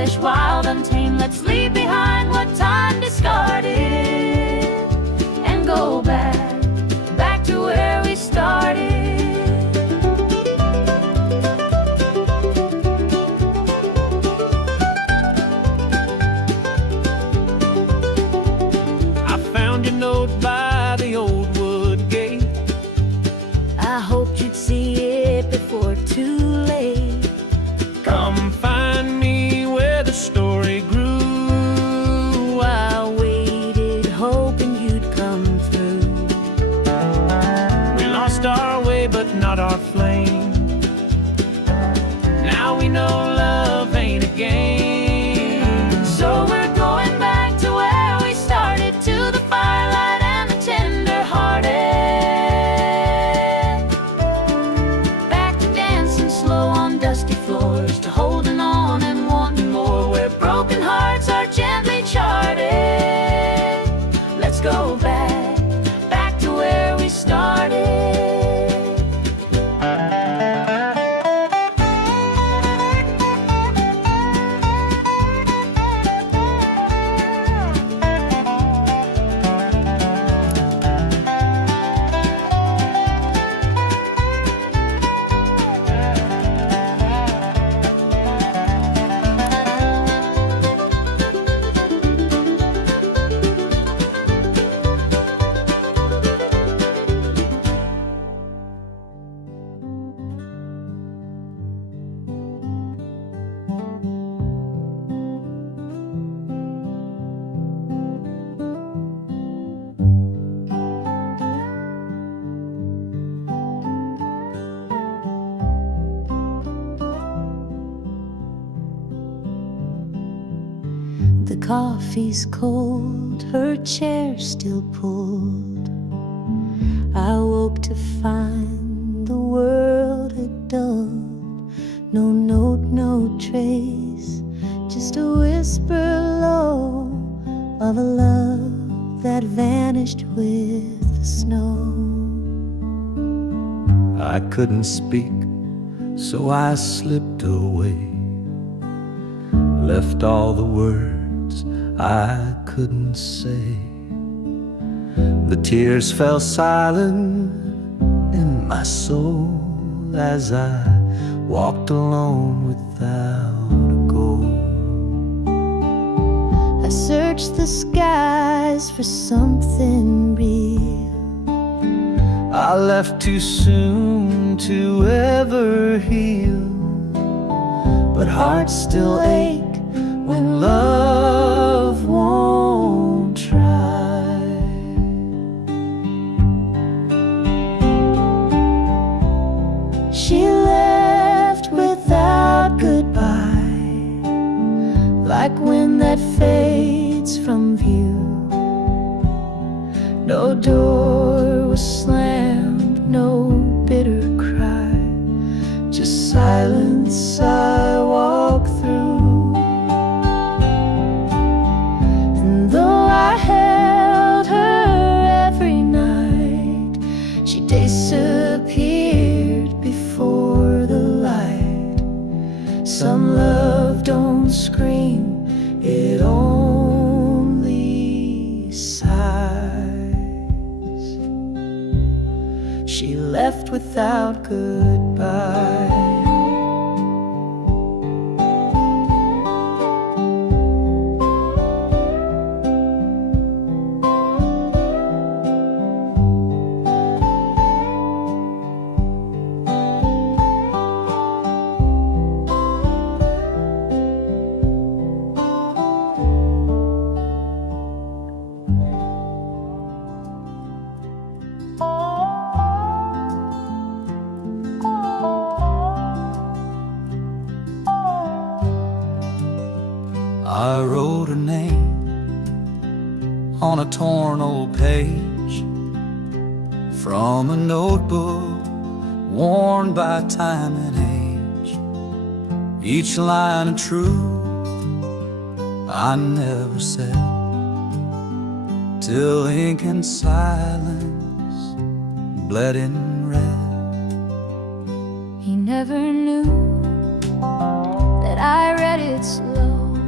flesh wild, untamed. Let's leave behind what time discarded and go back to where we started. I found your note by the old wood gate. I hoped you'd see it before too late. Come find me where the story grew. I waited hoping you'd come through. We lost our way but not our flame. Now we know love ain't a game. So we're going back to where we started, to the firelight and the tender-hearted. Back to dancing slow on dusty floors, to holding on and wanting more, where broken hearts are gently charted. Let's go back to where we started. The coffee's cold, her chair still pulled. I woke to find the world had dulled. No note, no trace, just a whisper low of a love that vanished with the snow. I couldn't speak, so I slipped away, left all the words I couldn't say. The tears fell silent in my soul as I walked alone without a goal. I searched the skies for something real. I left too soon to ever heal, but hearts still ache when love won't try. She left without goodbye, like wind that fades from view. No door was slammed, no bitter cry, just silence I walk through. And though I held her every night, she disappeared before the light. Some love don't scream, it only sighs. She left without goodbye. I wrote her name on a torn old page from a notebook worn by time and age. Each line of truth I never said, till ink and silence bled in red. He never knew that I read it slow,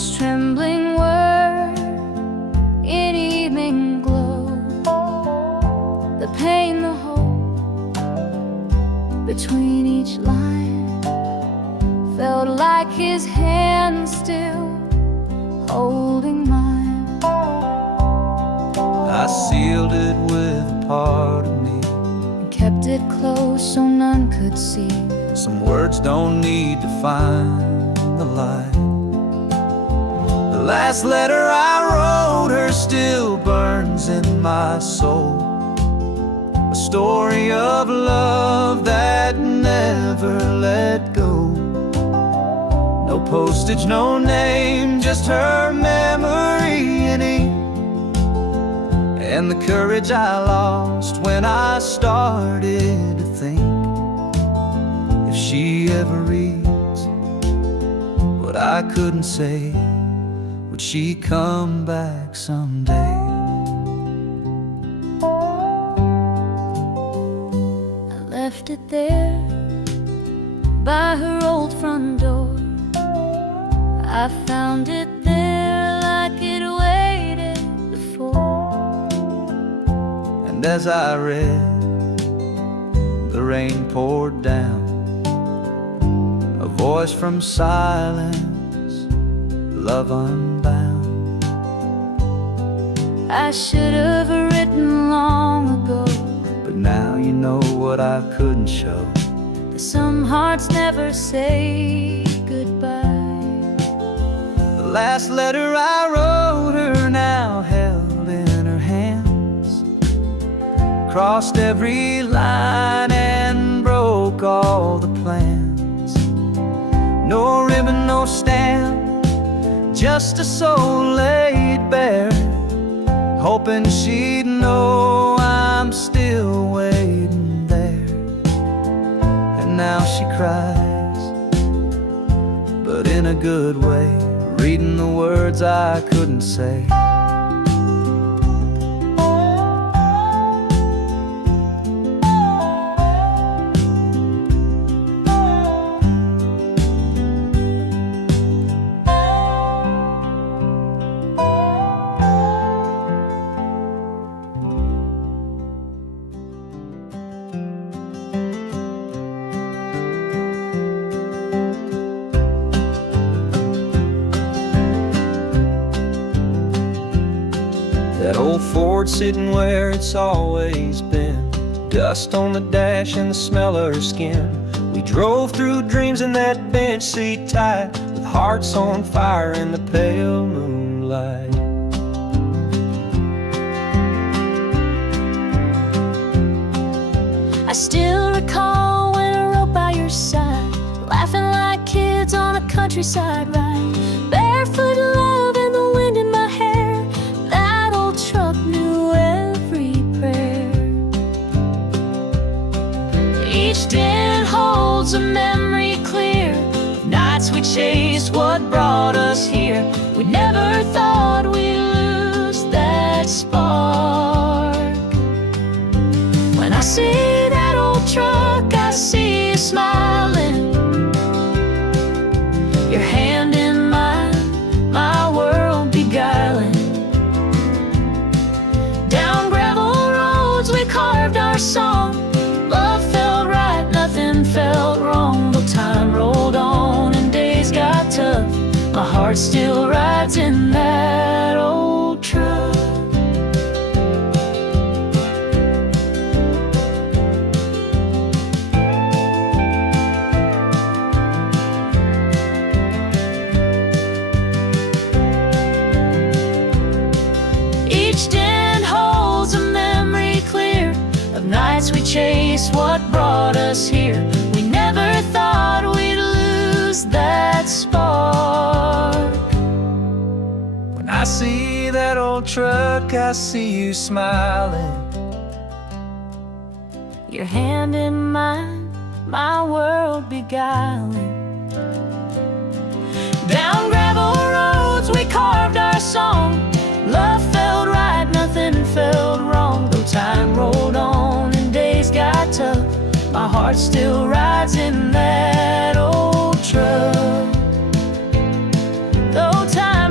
heart's trembling word in evening glow. The pain, the hope between each line felt like his hand still holding mine. I sealed it with a part of me. Kept it close so none could see. Some words don't need to find the light. The last letter I wrote her still burns in my soul. A story of love that never let go. No postage, no name, just her memory in ink. And the courage I lost when I started to think, if she ever reads what I couldn't say, would she come back someday? I left it there by her old front door. I found it there like it waited before. And as I read, the rain poured down, a voice from silence, love unbound. I should have written long ago, But now you know what I couldn't show. that some hearts never say goodbye. The last letter I wrote her now held in her hands, crossed every line and broke all the plans. No ribbon, no stamp, just a soul laid bare, hoping she'd know I'm still waiting there. And now she cries, but in a good way, reading the words I couldn't say. That old Ford sitting where it's always been, dust on the dash and the smell of her skin. We drove through dreams in that bench seat tight, with hearts on fire in the pale moonlight. I still recall when I rode by your side, laughing like kids on a countryside ride. Barefoot love and the wind in my hair, that old truck knew every prayer. Each dent holds a memory clear, nights we chased what brought us here. We never thought we'd lose that spark. When I see that old truck, I see you smiling, your hand in mine, my world beguiling. Down gravel roads we carved our song, love felt right, nothing felt wrong. Though time rolled on and days got tough, my heart still rides in that old truck. Each dent holds a memory clear of nights we chased what brought us here. We never thought we'd lose that spark. When I see that old truck, I see you smiling, Your hand in mine, my world beguiling. Down gravel roads we carved our song, love felt right, nothing felt wrong. Though time rolled on and days got tough, my heart still rides in that old truck. Though time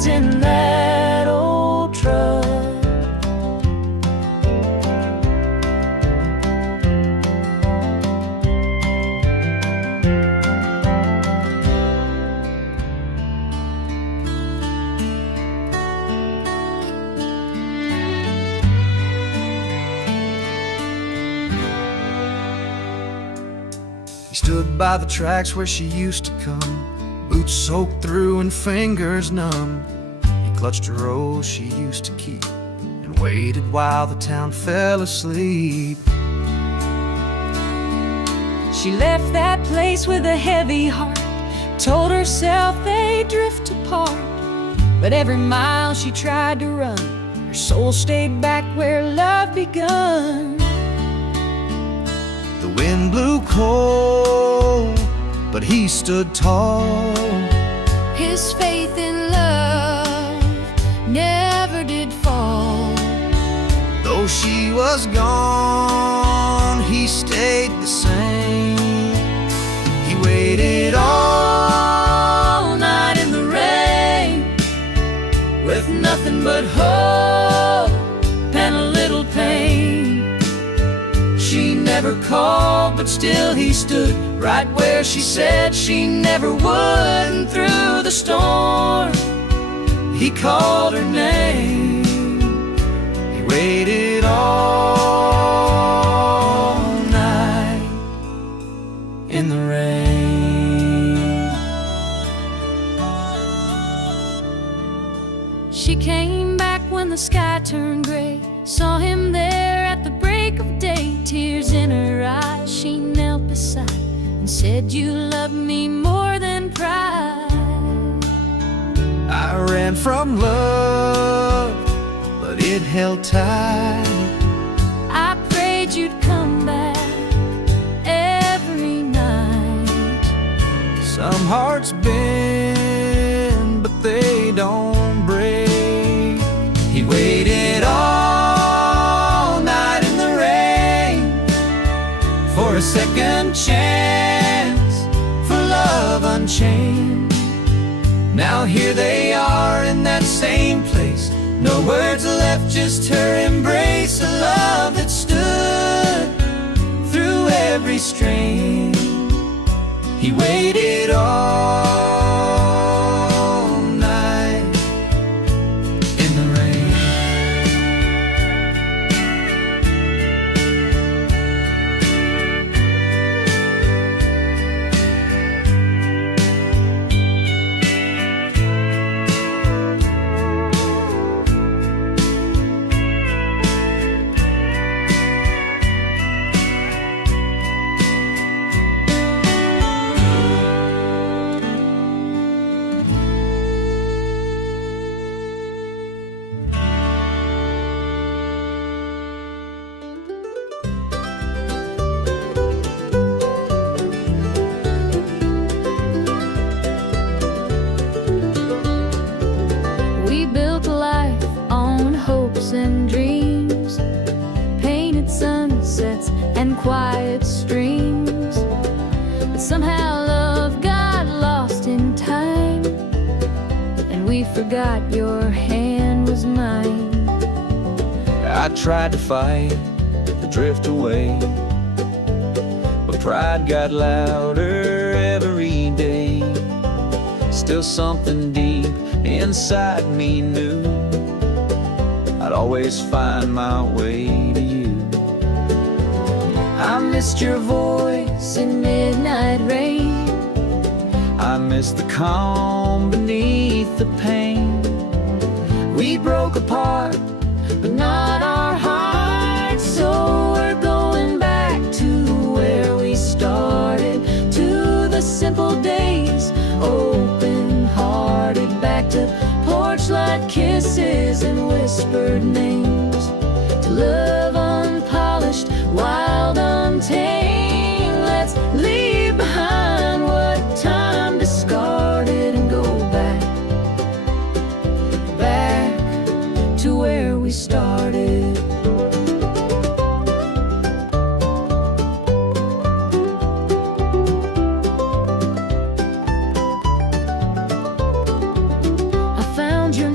rides in that old truck. He stood by the tracks where she used to come, boots soaked through and fingers numb. He clutched a rose she used to keep and waited while the town fell asleep. She left that place with a heavy heart, told herself they'd drift apart. But every mile she tried to run, her soul stayed back where love begun. The wind blew cold, but he stood tall. His faith in love never did fall. Though she was gone, he stayed the same. He waited all night in the rain, with nothing but hope and a little pain. She never called, but still he stood right where she said she never would. And through the storm, he called her name. He waited all night in the rain. She came back when the sky turned gray, saw him there at the break of day. Tears in her eyes, she knelt beside and said, "You love me more than pride." I ran from love, but it held tight. I prayed you'd come back every night. Some hearts bend, but they don't break. He waited all night in the rain for a second chance, for love unchained. Now here they are in that same place, no words left, just her embrace. A love that stood through every strain. He waited all night in the rain. We built a life on hopes and dreams, painted sunsets and quiet streams. But somehow love got lost in time, and we forgot your hand was mine. I tried to fight, to drift away, but pride got louder every day. Still something deep inside me knew I'd always find my way to you. I missed your voice in midnight rain. I miss the calm beneath the pain. We broke apart, but not our hearts. So we're going back to where we started, to the simple days, open-hearted, back to porch light kisses and whispered names, to love unpolished, wild, untamed. Let's leave behind what time discarded and go back, back to where we started. I found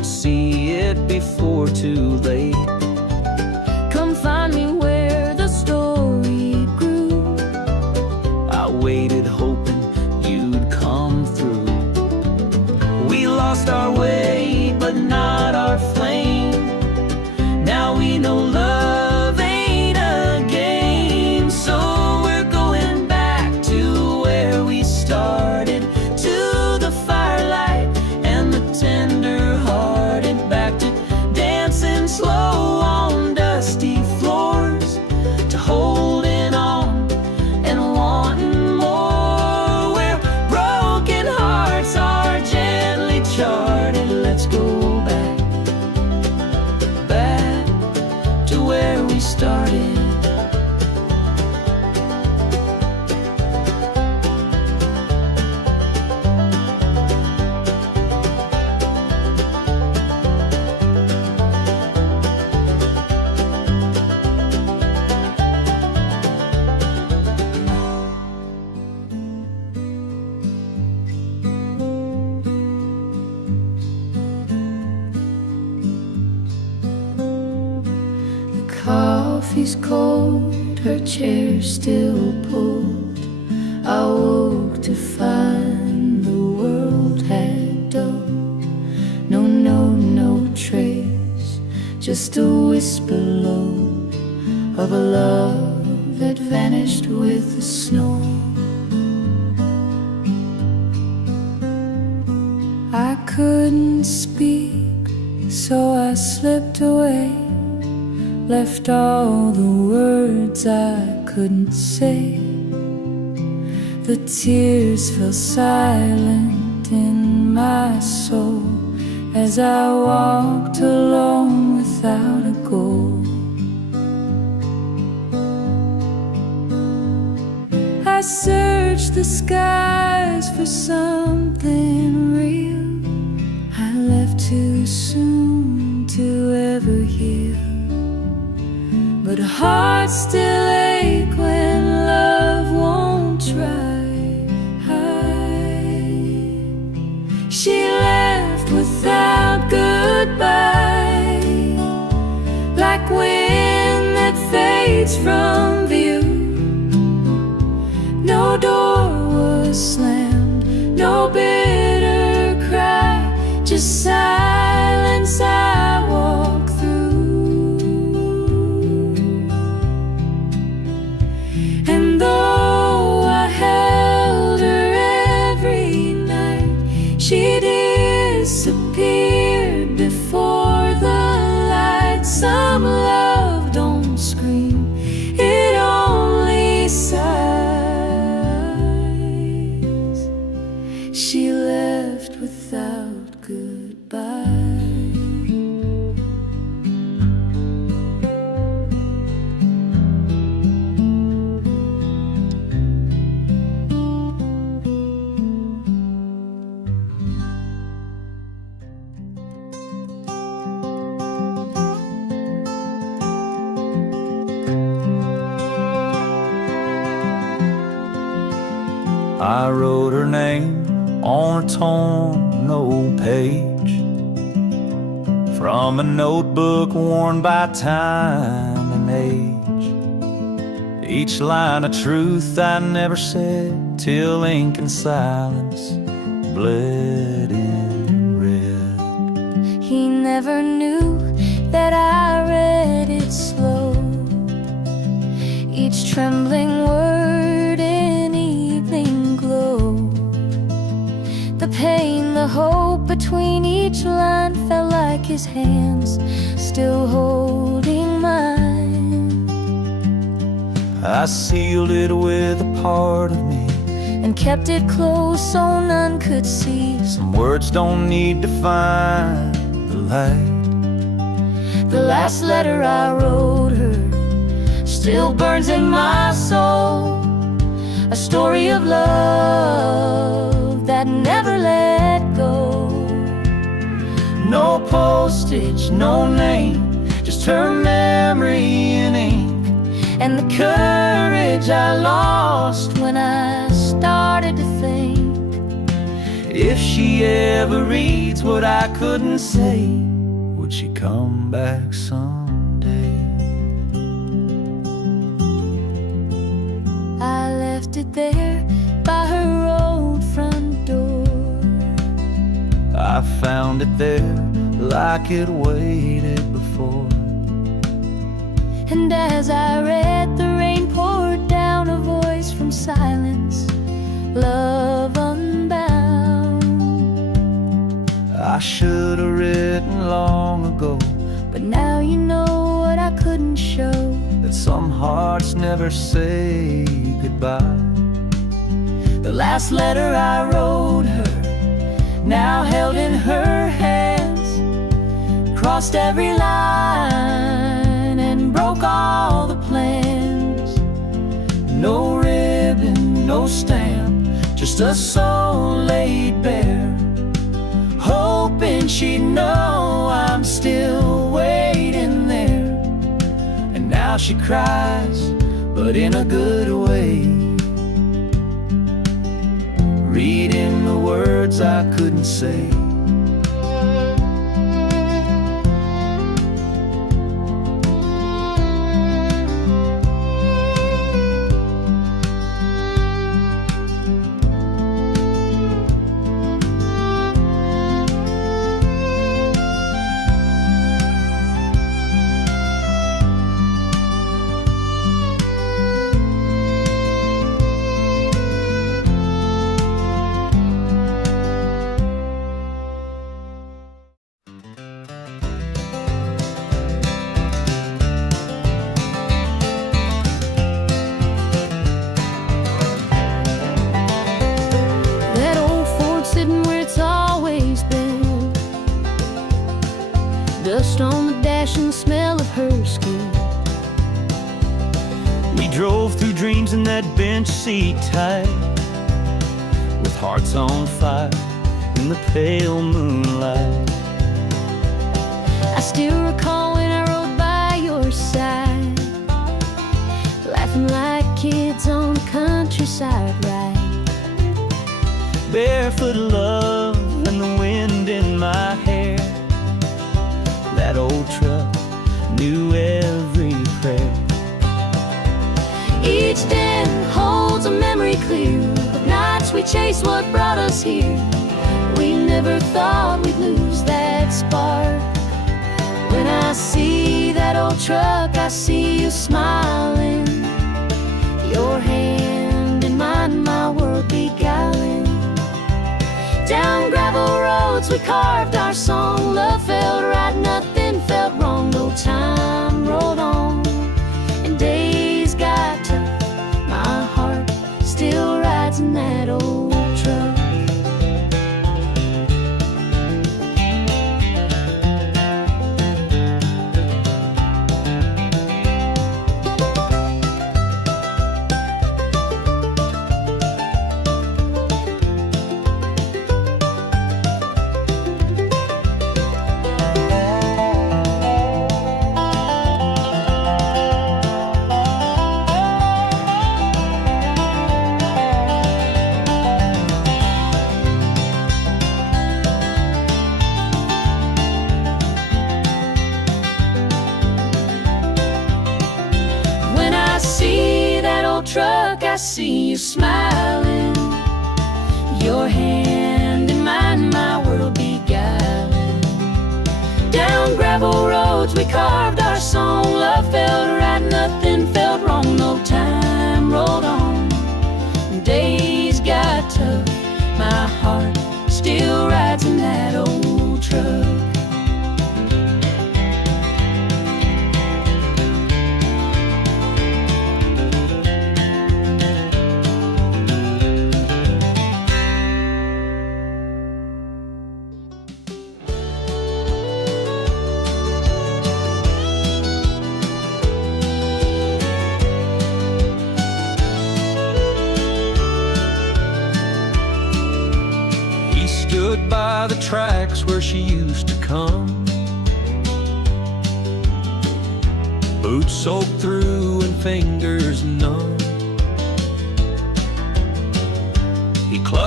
could see it before too late. Come find me where the story grew. I waited hoping you'd come through. We lost our way, but not our flame. Now we know love ain't a game. So we're going back to where we started, to the firelight and the tender-hearted, back to dancing slow on dusty floors, to holding on and wanting more, where broken hearts are gently charted. Let's go back, back to where we started. Coffee's cold, her chair still pulled. I woke to find the world had dulled. No trace, just a whisper low of a love that vanished with the snow. I couldn't speak, so I slipped away, left all the words I couldn't say. The tears fell silent in my soul as I walked alone without a goal. I searched the skies for something real. I left too soon to ever heal, but hearts still ache when love won't try. She left without goodbye, like wind that fades from view. No door was slammed, no bitter cry, just silence I walk through. And though I held her every night, she disappeared before the light. Some love don't scream, it only sighs. She left without goodbye. I wrote her name on a torn old page from a notebook worn by time and age. Each line a truth I never said, till ink and silence bled in red. He never knew that I read it slow, each trembling word in evening glow. The pain, the hope between each line felt like his hands still holding mine. I sealed it with a part of me and kept it close so none could see. Some words don't need to find the light. The last letter I wrote her still burns in my soul, a story of love that never let go. No postage, no name, just her memory in ink, and the courage I lost when I started to think. If she ever reads what I couldn't say, would she come back someday? I left it there by her old front door. I found it there like it waited before. And as I read, the rain poured down, a voice from silence, love unbound. I should have written long ago, but now you know what I couldn't show, that some hearts never say goodbye. the last letter I wrote her, now held in her hands, crossed every line and broke all the plans. No ribbon, no stamp, just a soul laid bare, hoping she'd know I'm still waiting there. And now she cries, but in a good way, reading the words I couldn't say. Dust on the dash and the smell of her skin. We drove through dreams in that bench seat tight, with hearts on fire in the pale moonlight. I still recall when I rode by your side, laughing like kids on the countryside ride. Barefoot love and the wind in my hair. That old truck knew every prayer. Each den holds a memory clear of nights we chased what brought us here. We never thought we'd lose that spark. When I see that old truck, I see you smiling, your hand in mine, my world beguiling. Down gravel roads we carved our song. Love felt right, nothing felt wrong. No time rolled on and days got tough. My heart still rides in that old truck. Truck, I see you smiling, your hand in mine, my world beguiling. Down gravel roads we carved our song. Love felt right, nothing felt wrong. No time rolled on, days got tough. My heart still rides in that old truck. Stood by the tracks where she used to come, boots soaked through and fingers numb. He clutched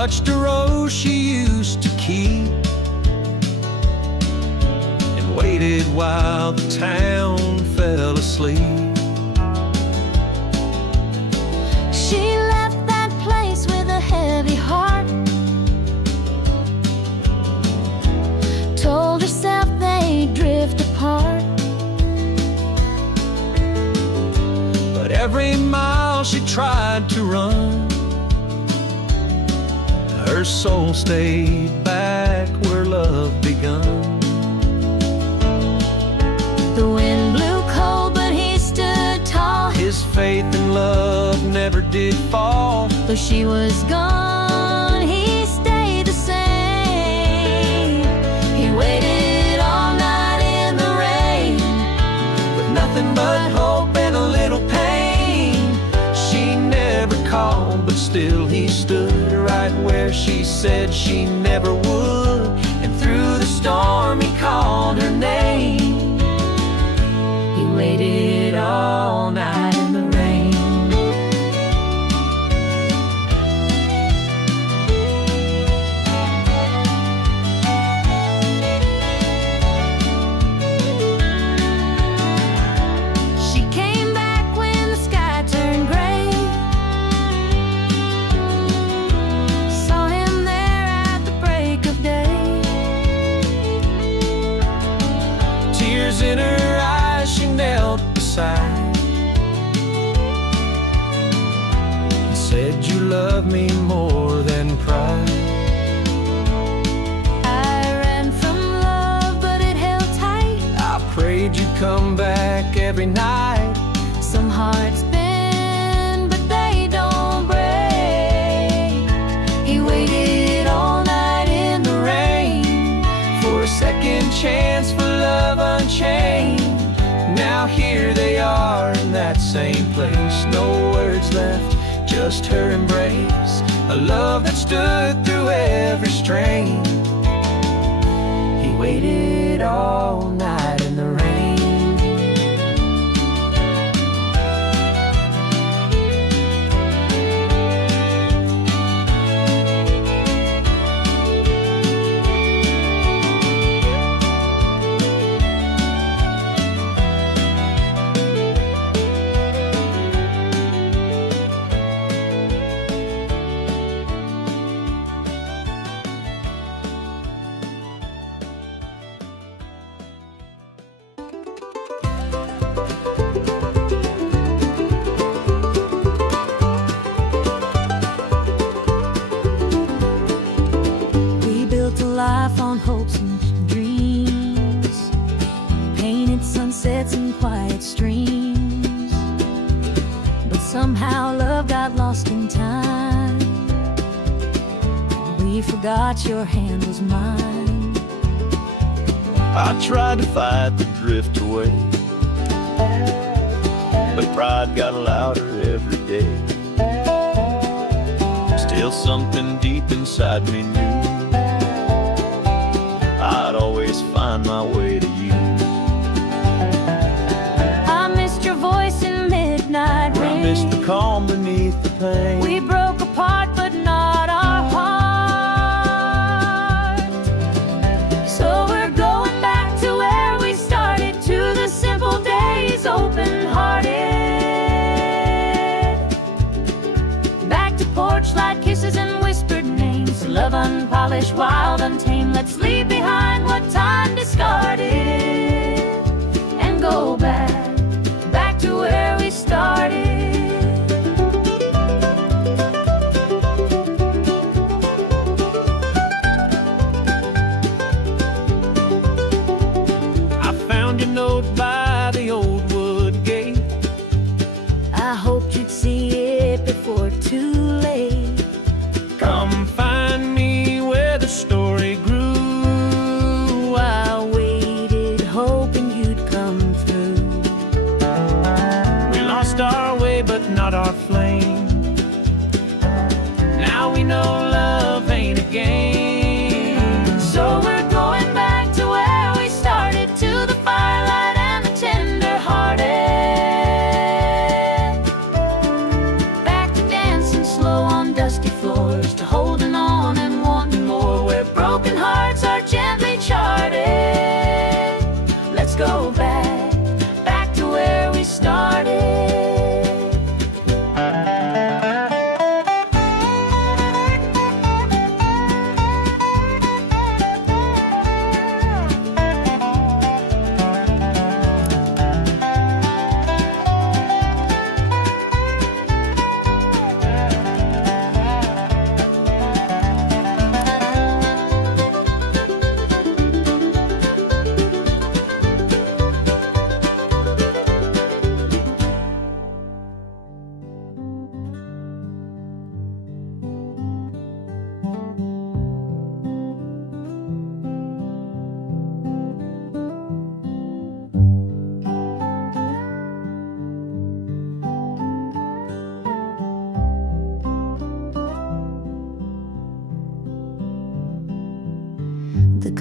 clutched a rose she used to keep and waited while the town fell asleep. She left that place with a heavy heart, told herself they'd drift apart. But every mile she tried to run, her soul stayed back where love begun. The wind blew cold, but he stood tall. His faith in love never did fall. Though she was gone, he stayed the same. He waited all night in the rain, With nothing but hope and a little pain. She never called, but still he stood right where she said she never would. And through the storm he called her name. he waited all night in the rain. She came back when the sky turned gray, saw him there at the break of day. Tears in her eyes, she knelt beside and said, "You love me more than pride." I ran from love, but it held tight. I prayed you'd come back every night. Some hearts bend, but they don't break. He waited all night in the rain For a second chance for love unchained. Now here they are in that same place. No words left, just her embrace. A love that stood through every strain. He waited all night in the rain. We built a life on hopes and dreams, painted sunsets and quiet streams. But somehow love got lost in time. We forgot your hand was mine. I tried to fight the drift away, but pride got louder every day. Still something deep inside me knew I'd always find my way to you. I missed your voice in midnight rain. I missed the calm beneath the pain. We broke apart, but not our heart. So we're going back to where we started, to the simple days, open-hearted. Back to porch light kisses and whispered names, love unpolished, wild, untamed. Let's leave behind what time discarded and go back to where we started. I found your note by the old wood gate. I hoped you'd see it before too late. Come find me where the story grew. I waited, hoping you'd come through. We lost our way, but not our flame. Now we know love ain't a game. So we're going back to where we started, to the firelight and the tender-hearted. Back to dancing slow on dusty floors, to holding on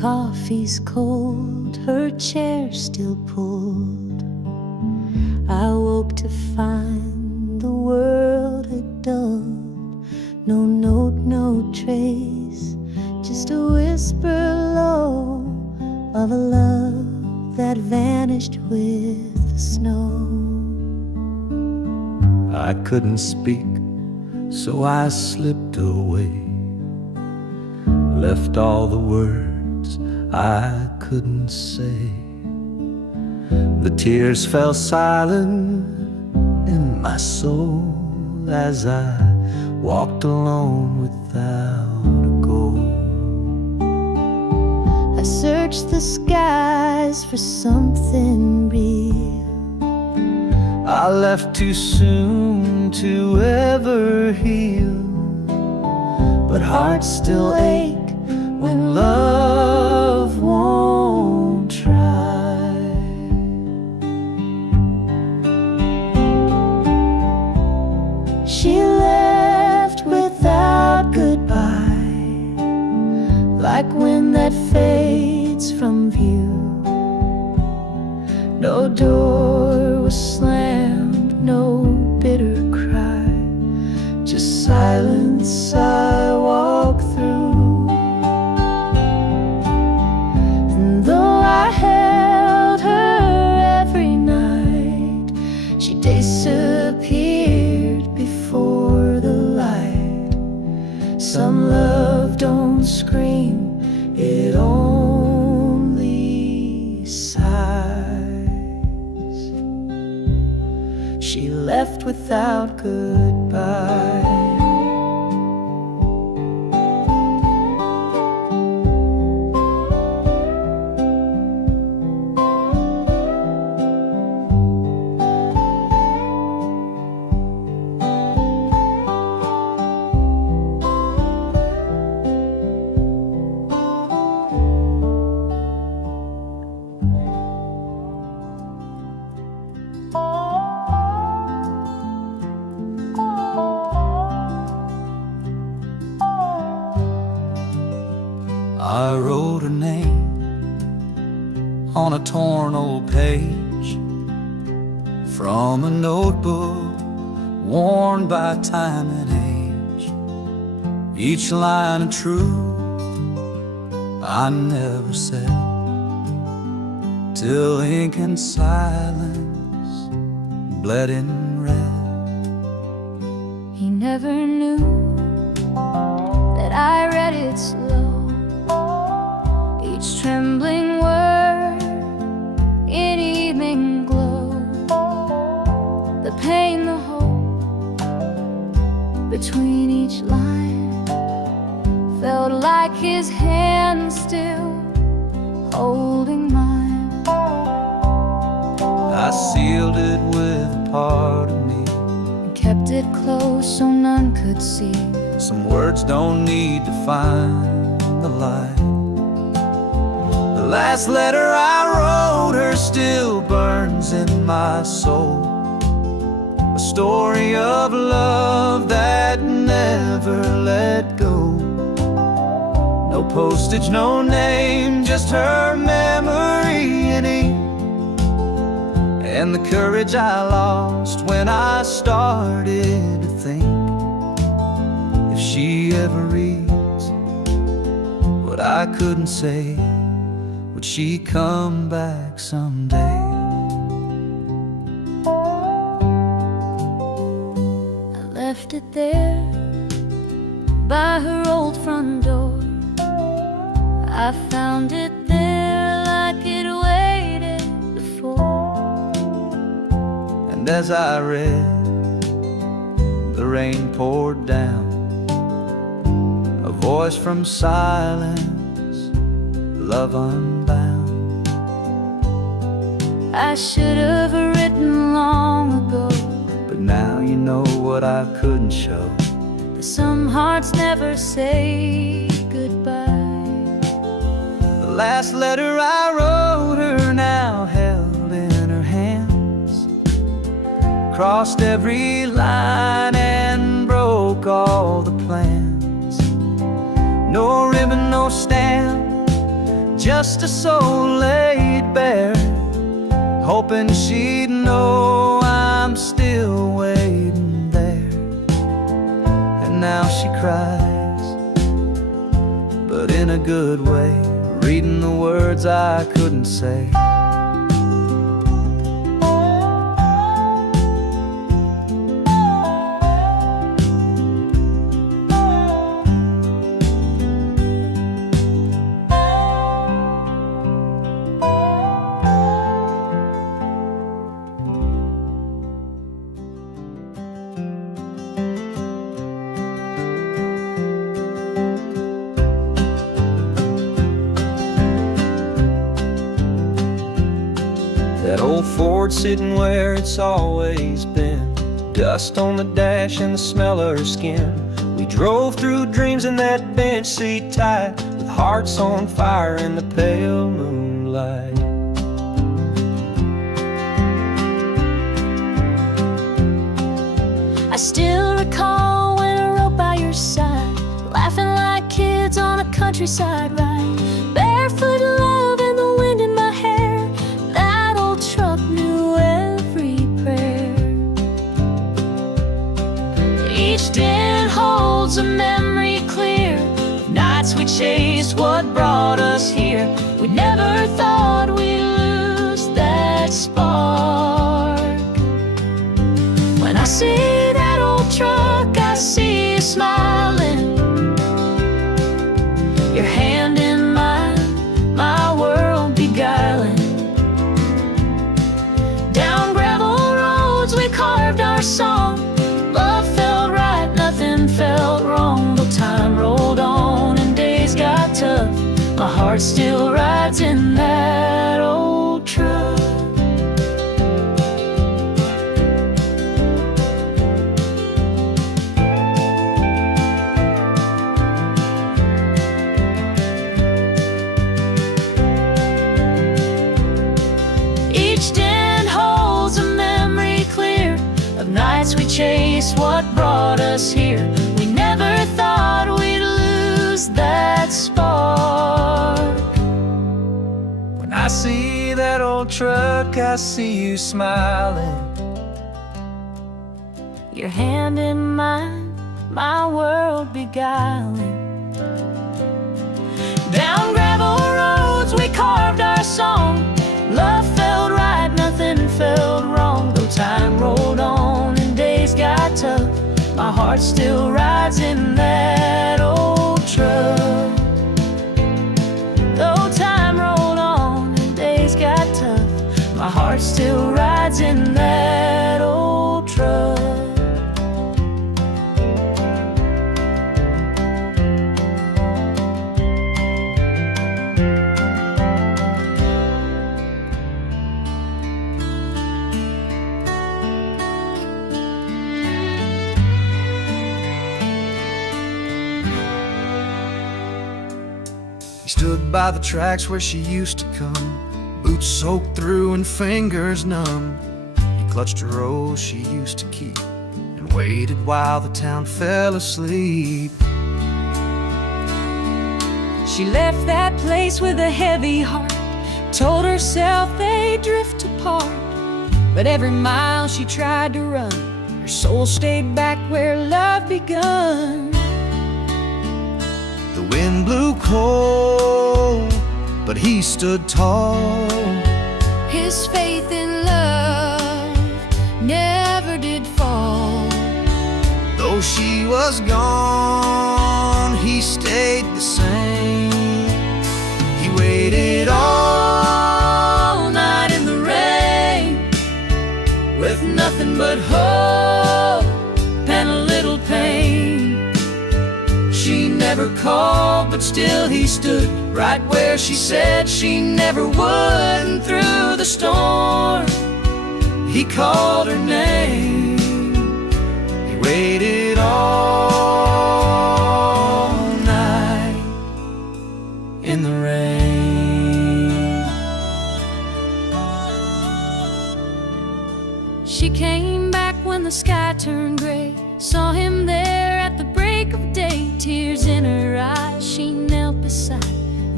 coffee's cold, her chair still pulled. I woke to find the world had dulled. No note, no trace, just a whisper low of a love that vanished with the snow. I couldn't speak, so I slipped away, left all the words I couldn't say. The tears fell silent in my soul as I walked alone without a goal. I searched the skies for something real. I left too soon to ever heal, but hearts still ache when love won't try. She left without goodbye, like wind that fades from view. No door was slammed, no bitter cry, just silence I walk through. And though I held her every night, she disappeared before the light. Some love don't scream, it only sighs. She left without goodbye. I wrote her name on a torn old page from a notebook worn by time and age. Each line of truth I never said, till ink and silence bled in red. He never knew that I read it slow, each trembling word in evening glow. The pain, the hope between each line felt like his hand still holding mine. I sealed it with a part of me, And kept it close so none could see. some words don't need to find the light. The last letter I wrote her still burns in my soul, a story of love that never let go. No postage, no name, just her memory in ink, and the courage I lost when I started to think, if she ever reads what I couldn't say, would she come back someday? I left it there by her old front door. I found it there like it waited before. And as I read, the rain poured down, a voice from silence, love unbound. I should have written long ago, But now you know what I couldn't show. that some hearts never say goodbye. The last letter I wrote her now held in her hands, crossed every line and broke all the plans. No ribbon, no stamp, just a soul laid bare, hoping she'd know I'm still waiting there. And now she cries, but in a good way, reading the words I couldn't say. That old Ford sitting where it's always been, dust on the dash and the smell of her skin. We drove through dreams in that bench seat tight, with hearts on fire in the pale moonlight. I still recall when I rode by your side, laughing like kids on a countryside ride. Barefoot love and the wind in my hair, that old truck knew every prayer. Each dent holds a memory clear of nights we chased what brought us here. We never thought we'd lose that spark. When I see that old truck, I see you smiling, your hand in mine, my world beguiling. Down gravel roads we carved our song, love felt right, nothing felt wrong. Though time rolled on and days got tough, my heart still rides in that old truck. Each dent holds a memory clear of nights we chased what brought us here. We never thought we'd lose that spark. When I see that old truck, I see you smiling, Your hand in mine, my world beguiling. Down gravel roads we carved our song, love felt right, nothing felt wrong. Though time rolled on and days got tough, my heart still rides in that old truck. Though time rolled on and days got tough, my heart still rides in that old truck. He stood by the tracks where she used to come, boots soaked through and fingers numb. He clutched a rose she used to keep and waited while the town fell asleep. She left that place with a heavy heart, told herself they'd drift apart. But every mile she tried to run, her soul stayed back where love begun. The wind blew cold, but he stood tall. His faith in love never did fall. Though she was gone, he stayed the same. He waited all night in the rain, with nothing but hope and a little pain. She never called, but still he stood right where she said she never would. And through the storm, he called her name. He waited all night in the rain. She came back when the sky turned gray, saw him there at the break of day. Tears in her eyes, she knelt beside and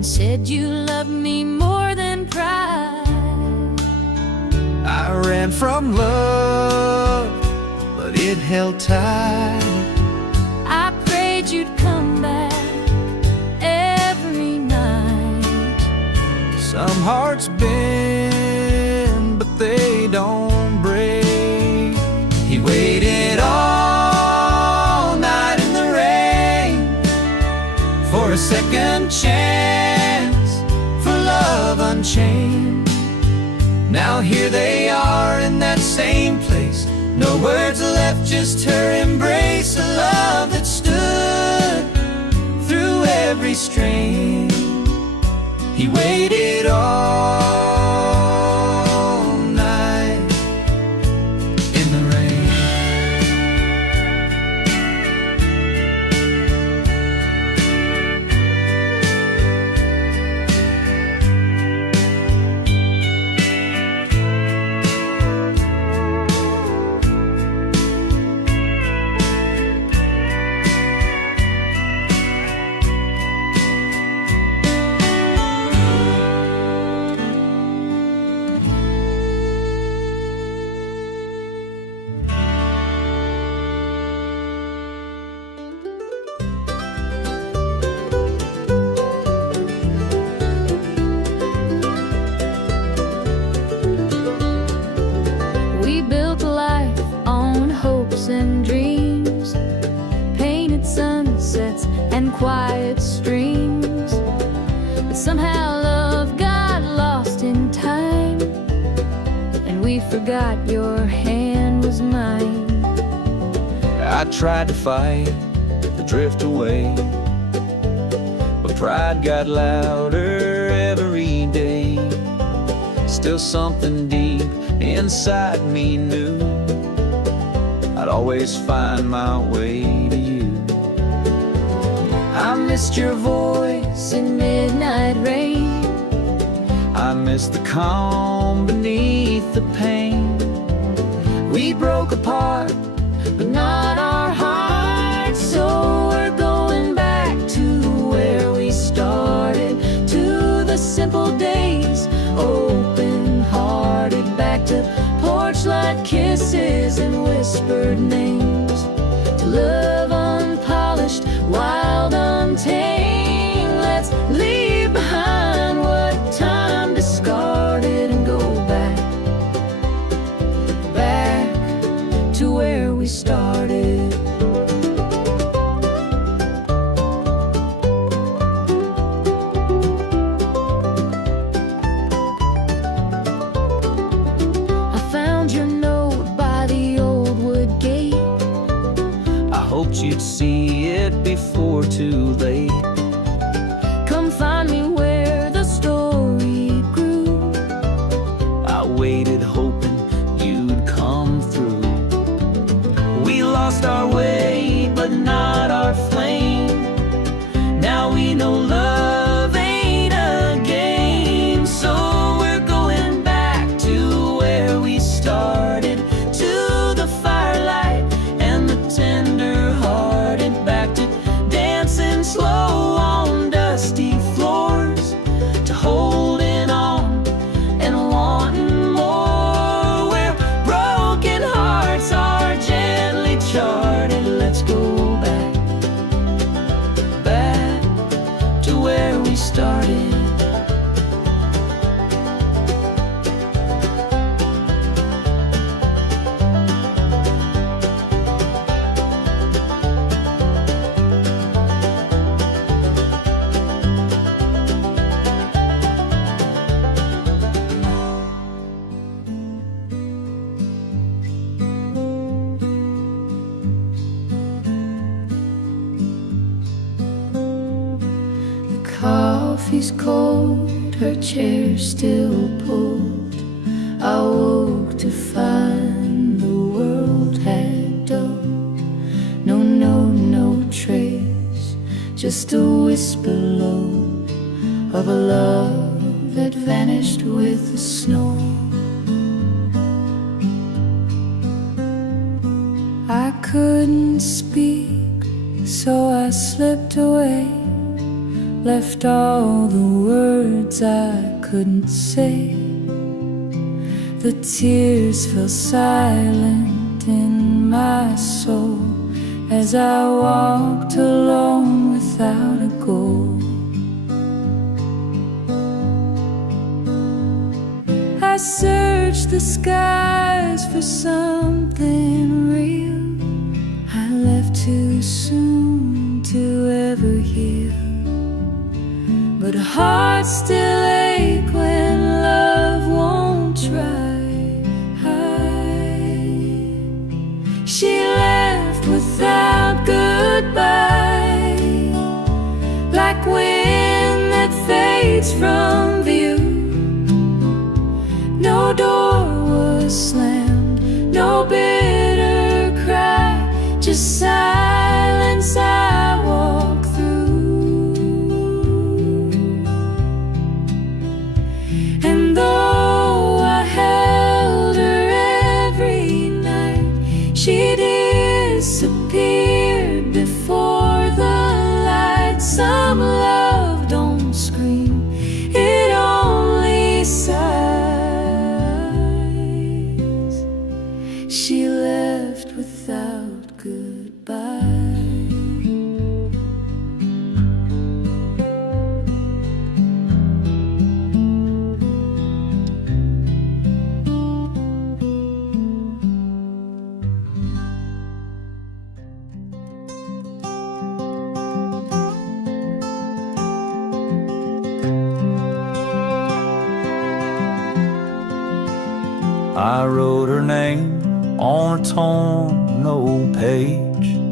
said you loved me more than pride. I ran from love, but it held tight. I prayed you'd come back every night. Some hearts bend, but they don't break. He waited all night in the rain for a second chance, for love unchained. Now here they are in that same place. No words left, just her embrace. A love that stood through every strain. He waited all night in the rain. We built a life on hopes and dreams, painted sunsets and quiet streams. But somehow love got lost in time, and we forgot your hand was mine. I tried to fight, to drift away, but pride got louder every day. Still something deep inside me knew I'd always find my way to you. I missed your voice in midnight rain. I miss the calm beneath the pain. We broke apart, but not our hearts. So we're going back to where we started, to the simple days, open-hearted, back to porch-light kisses and whispered names, to love unpolished, wild, untamed. Let's leave behind what time discarded and go back, back to where we started. I found your note by the old wood gate. I hoped you'd see it before too late. Come find me where the story grew. I waited hoping you'd come through. We lost our way, but not our flame. Now we know love ain't a game. So we're going back to where we started, to the firelight and the tender-hearted, back to dancing slow on dusty floors, to holding on and wanting more, where broken hearts are gently charted. Let's go back, back to where we started. The coffee's cold, her chair still pulled. I woke to find the world had dulled. No note, no trace, just a whisper low of a love that vanished with the snow. I couldn't speak, so I slipped away left all the words I couldn't say. The tears fell silent in my soul as I walked alone without a goal. I searched the skies for something real. I left too soon to ever heal, but hearts still ache when love won't try. She left without goodbye, like wind that fades from view. No door was slammed, no bitter cry, just silence I walk through. And though I held her every night, she disappeared before the light. Some love don't scream, it only sighs. She left without goodbye. I wrote her name on a torn old page.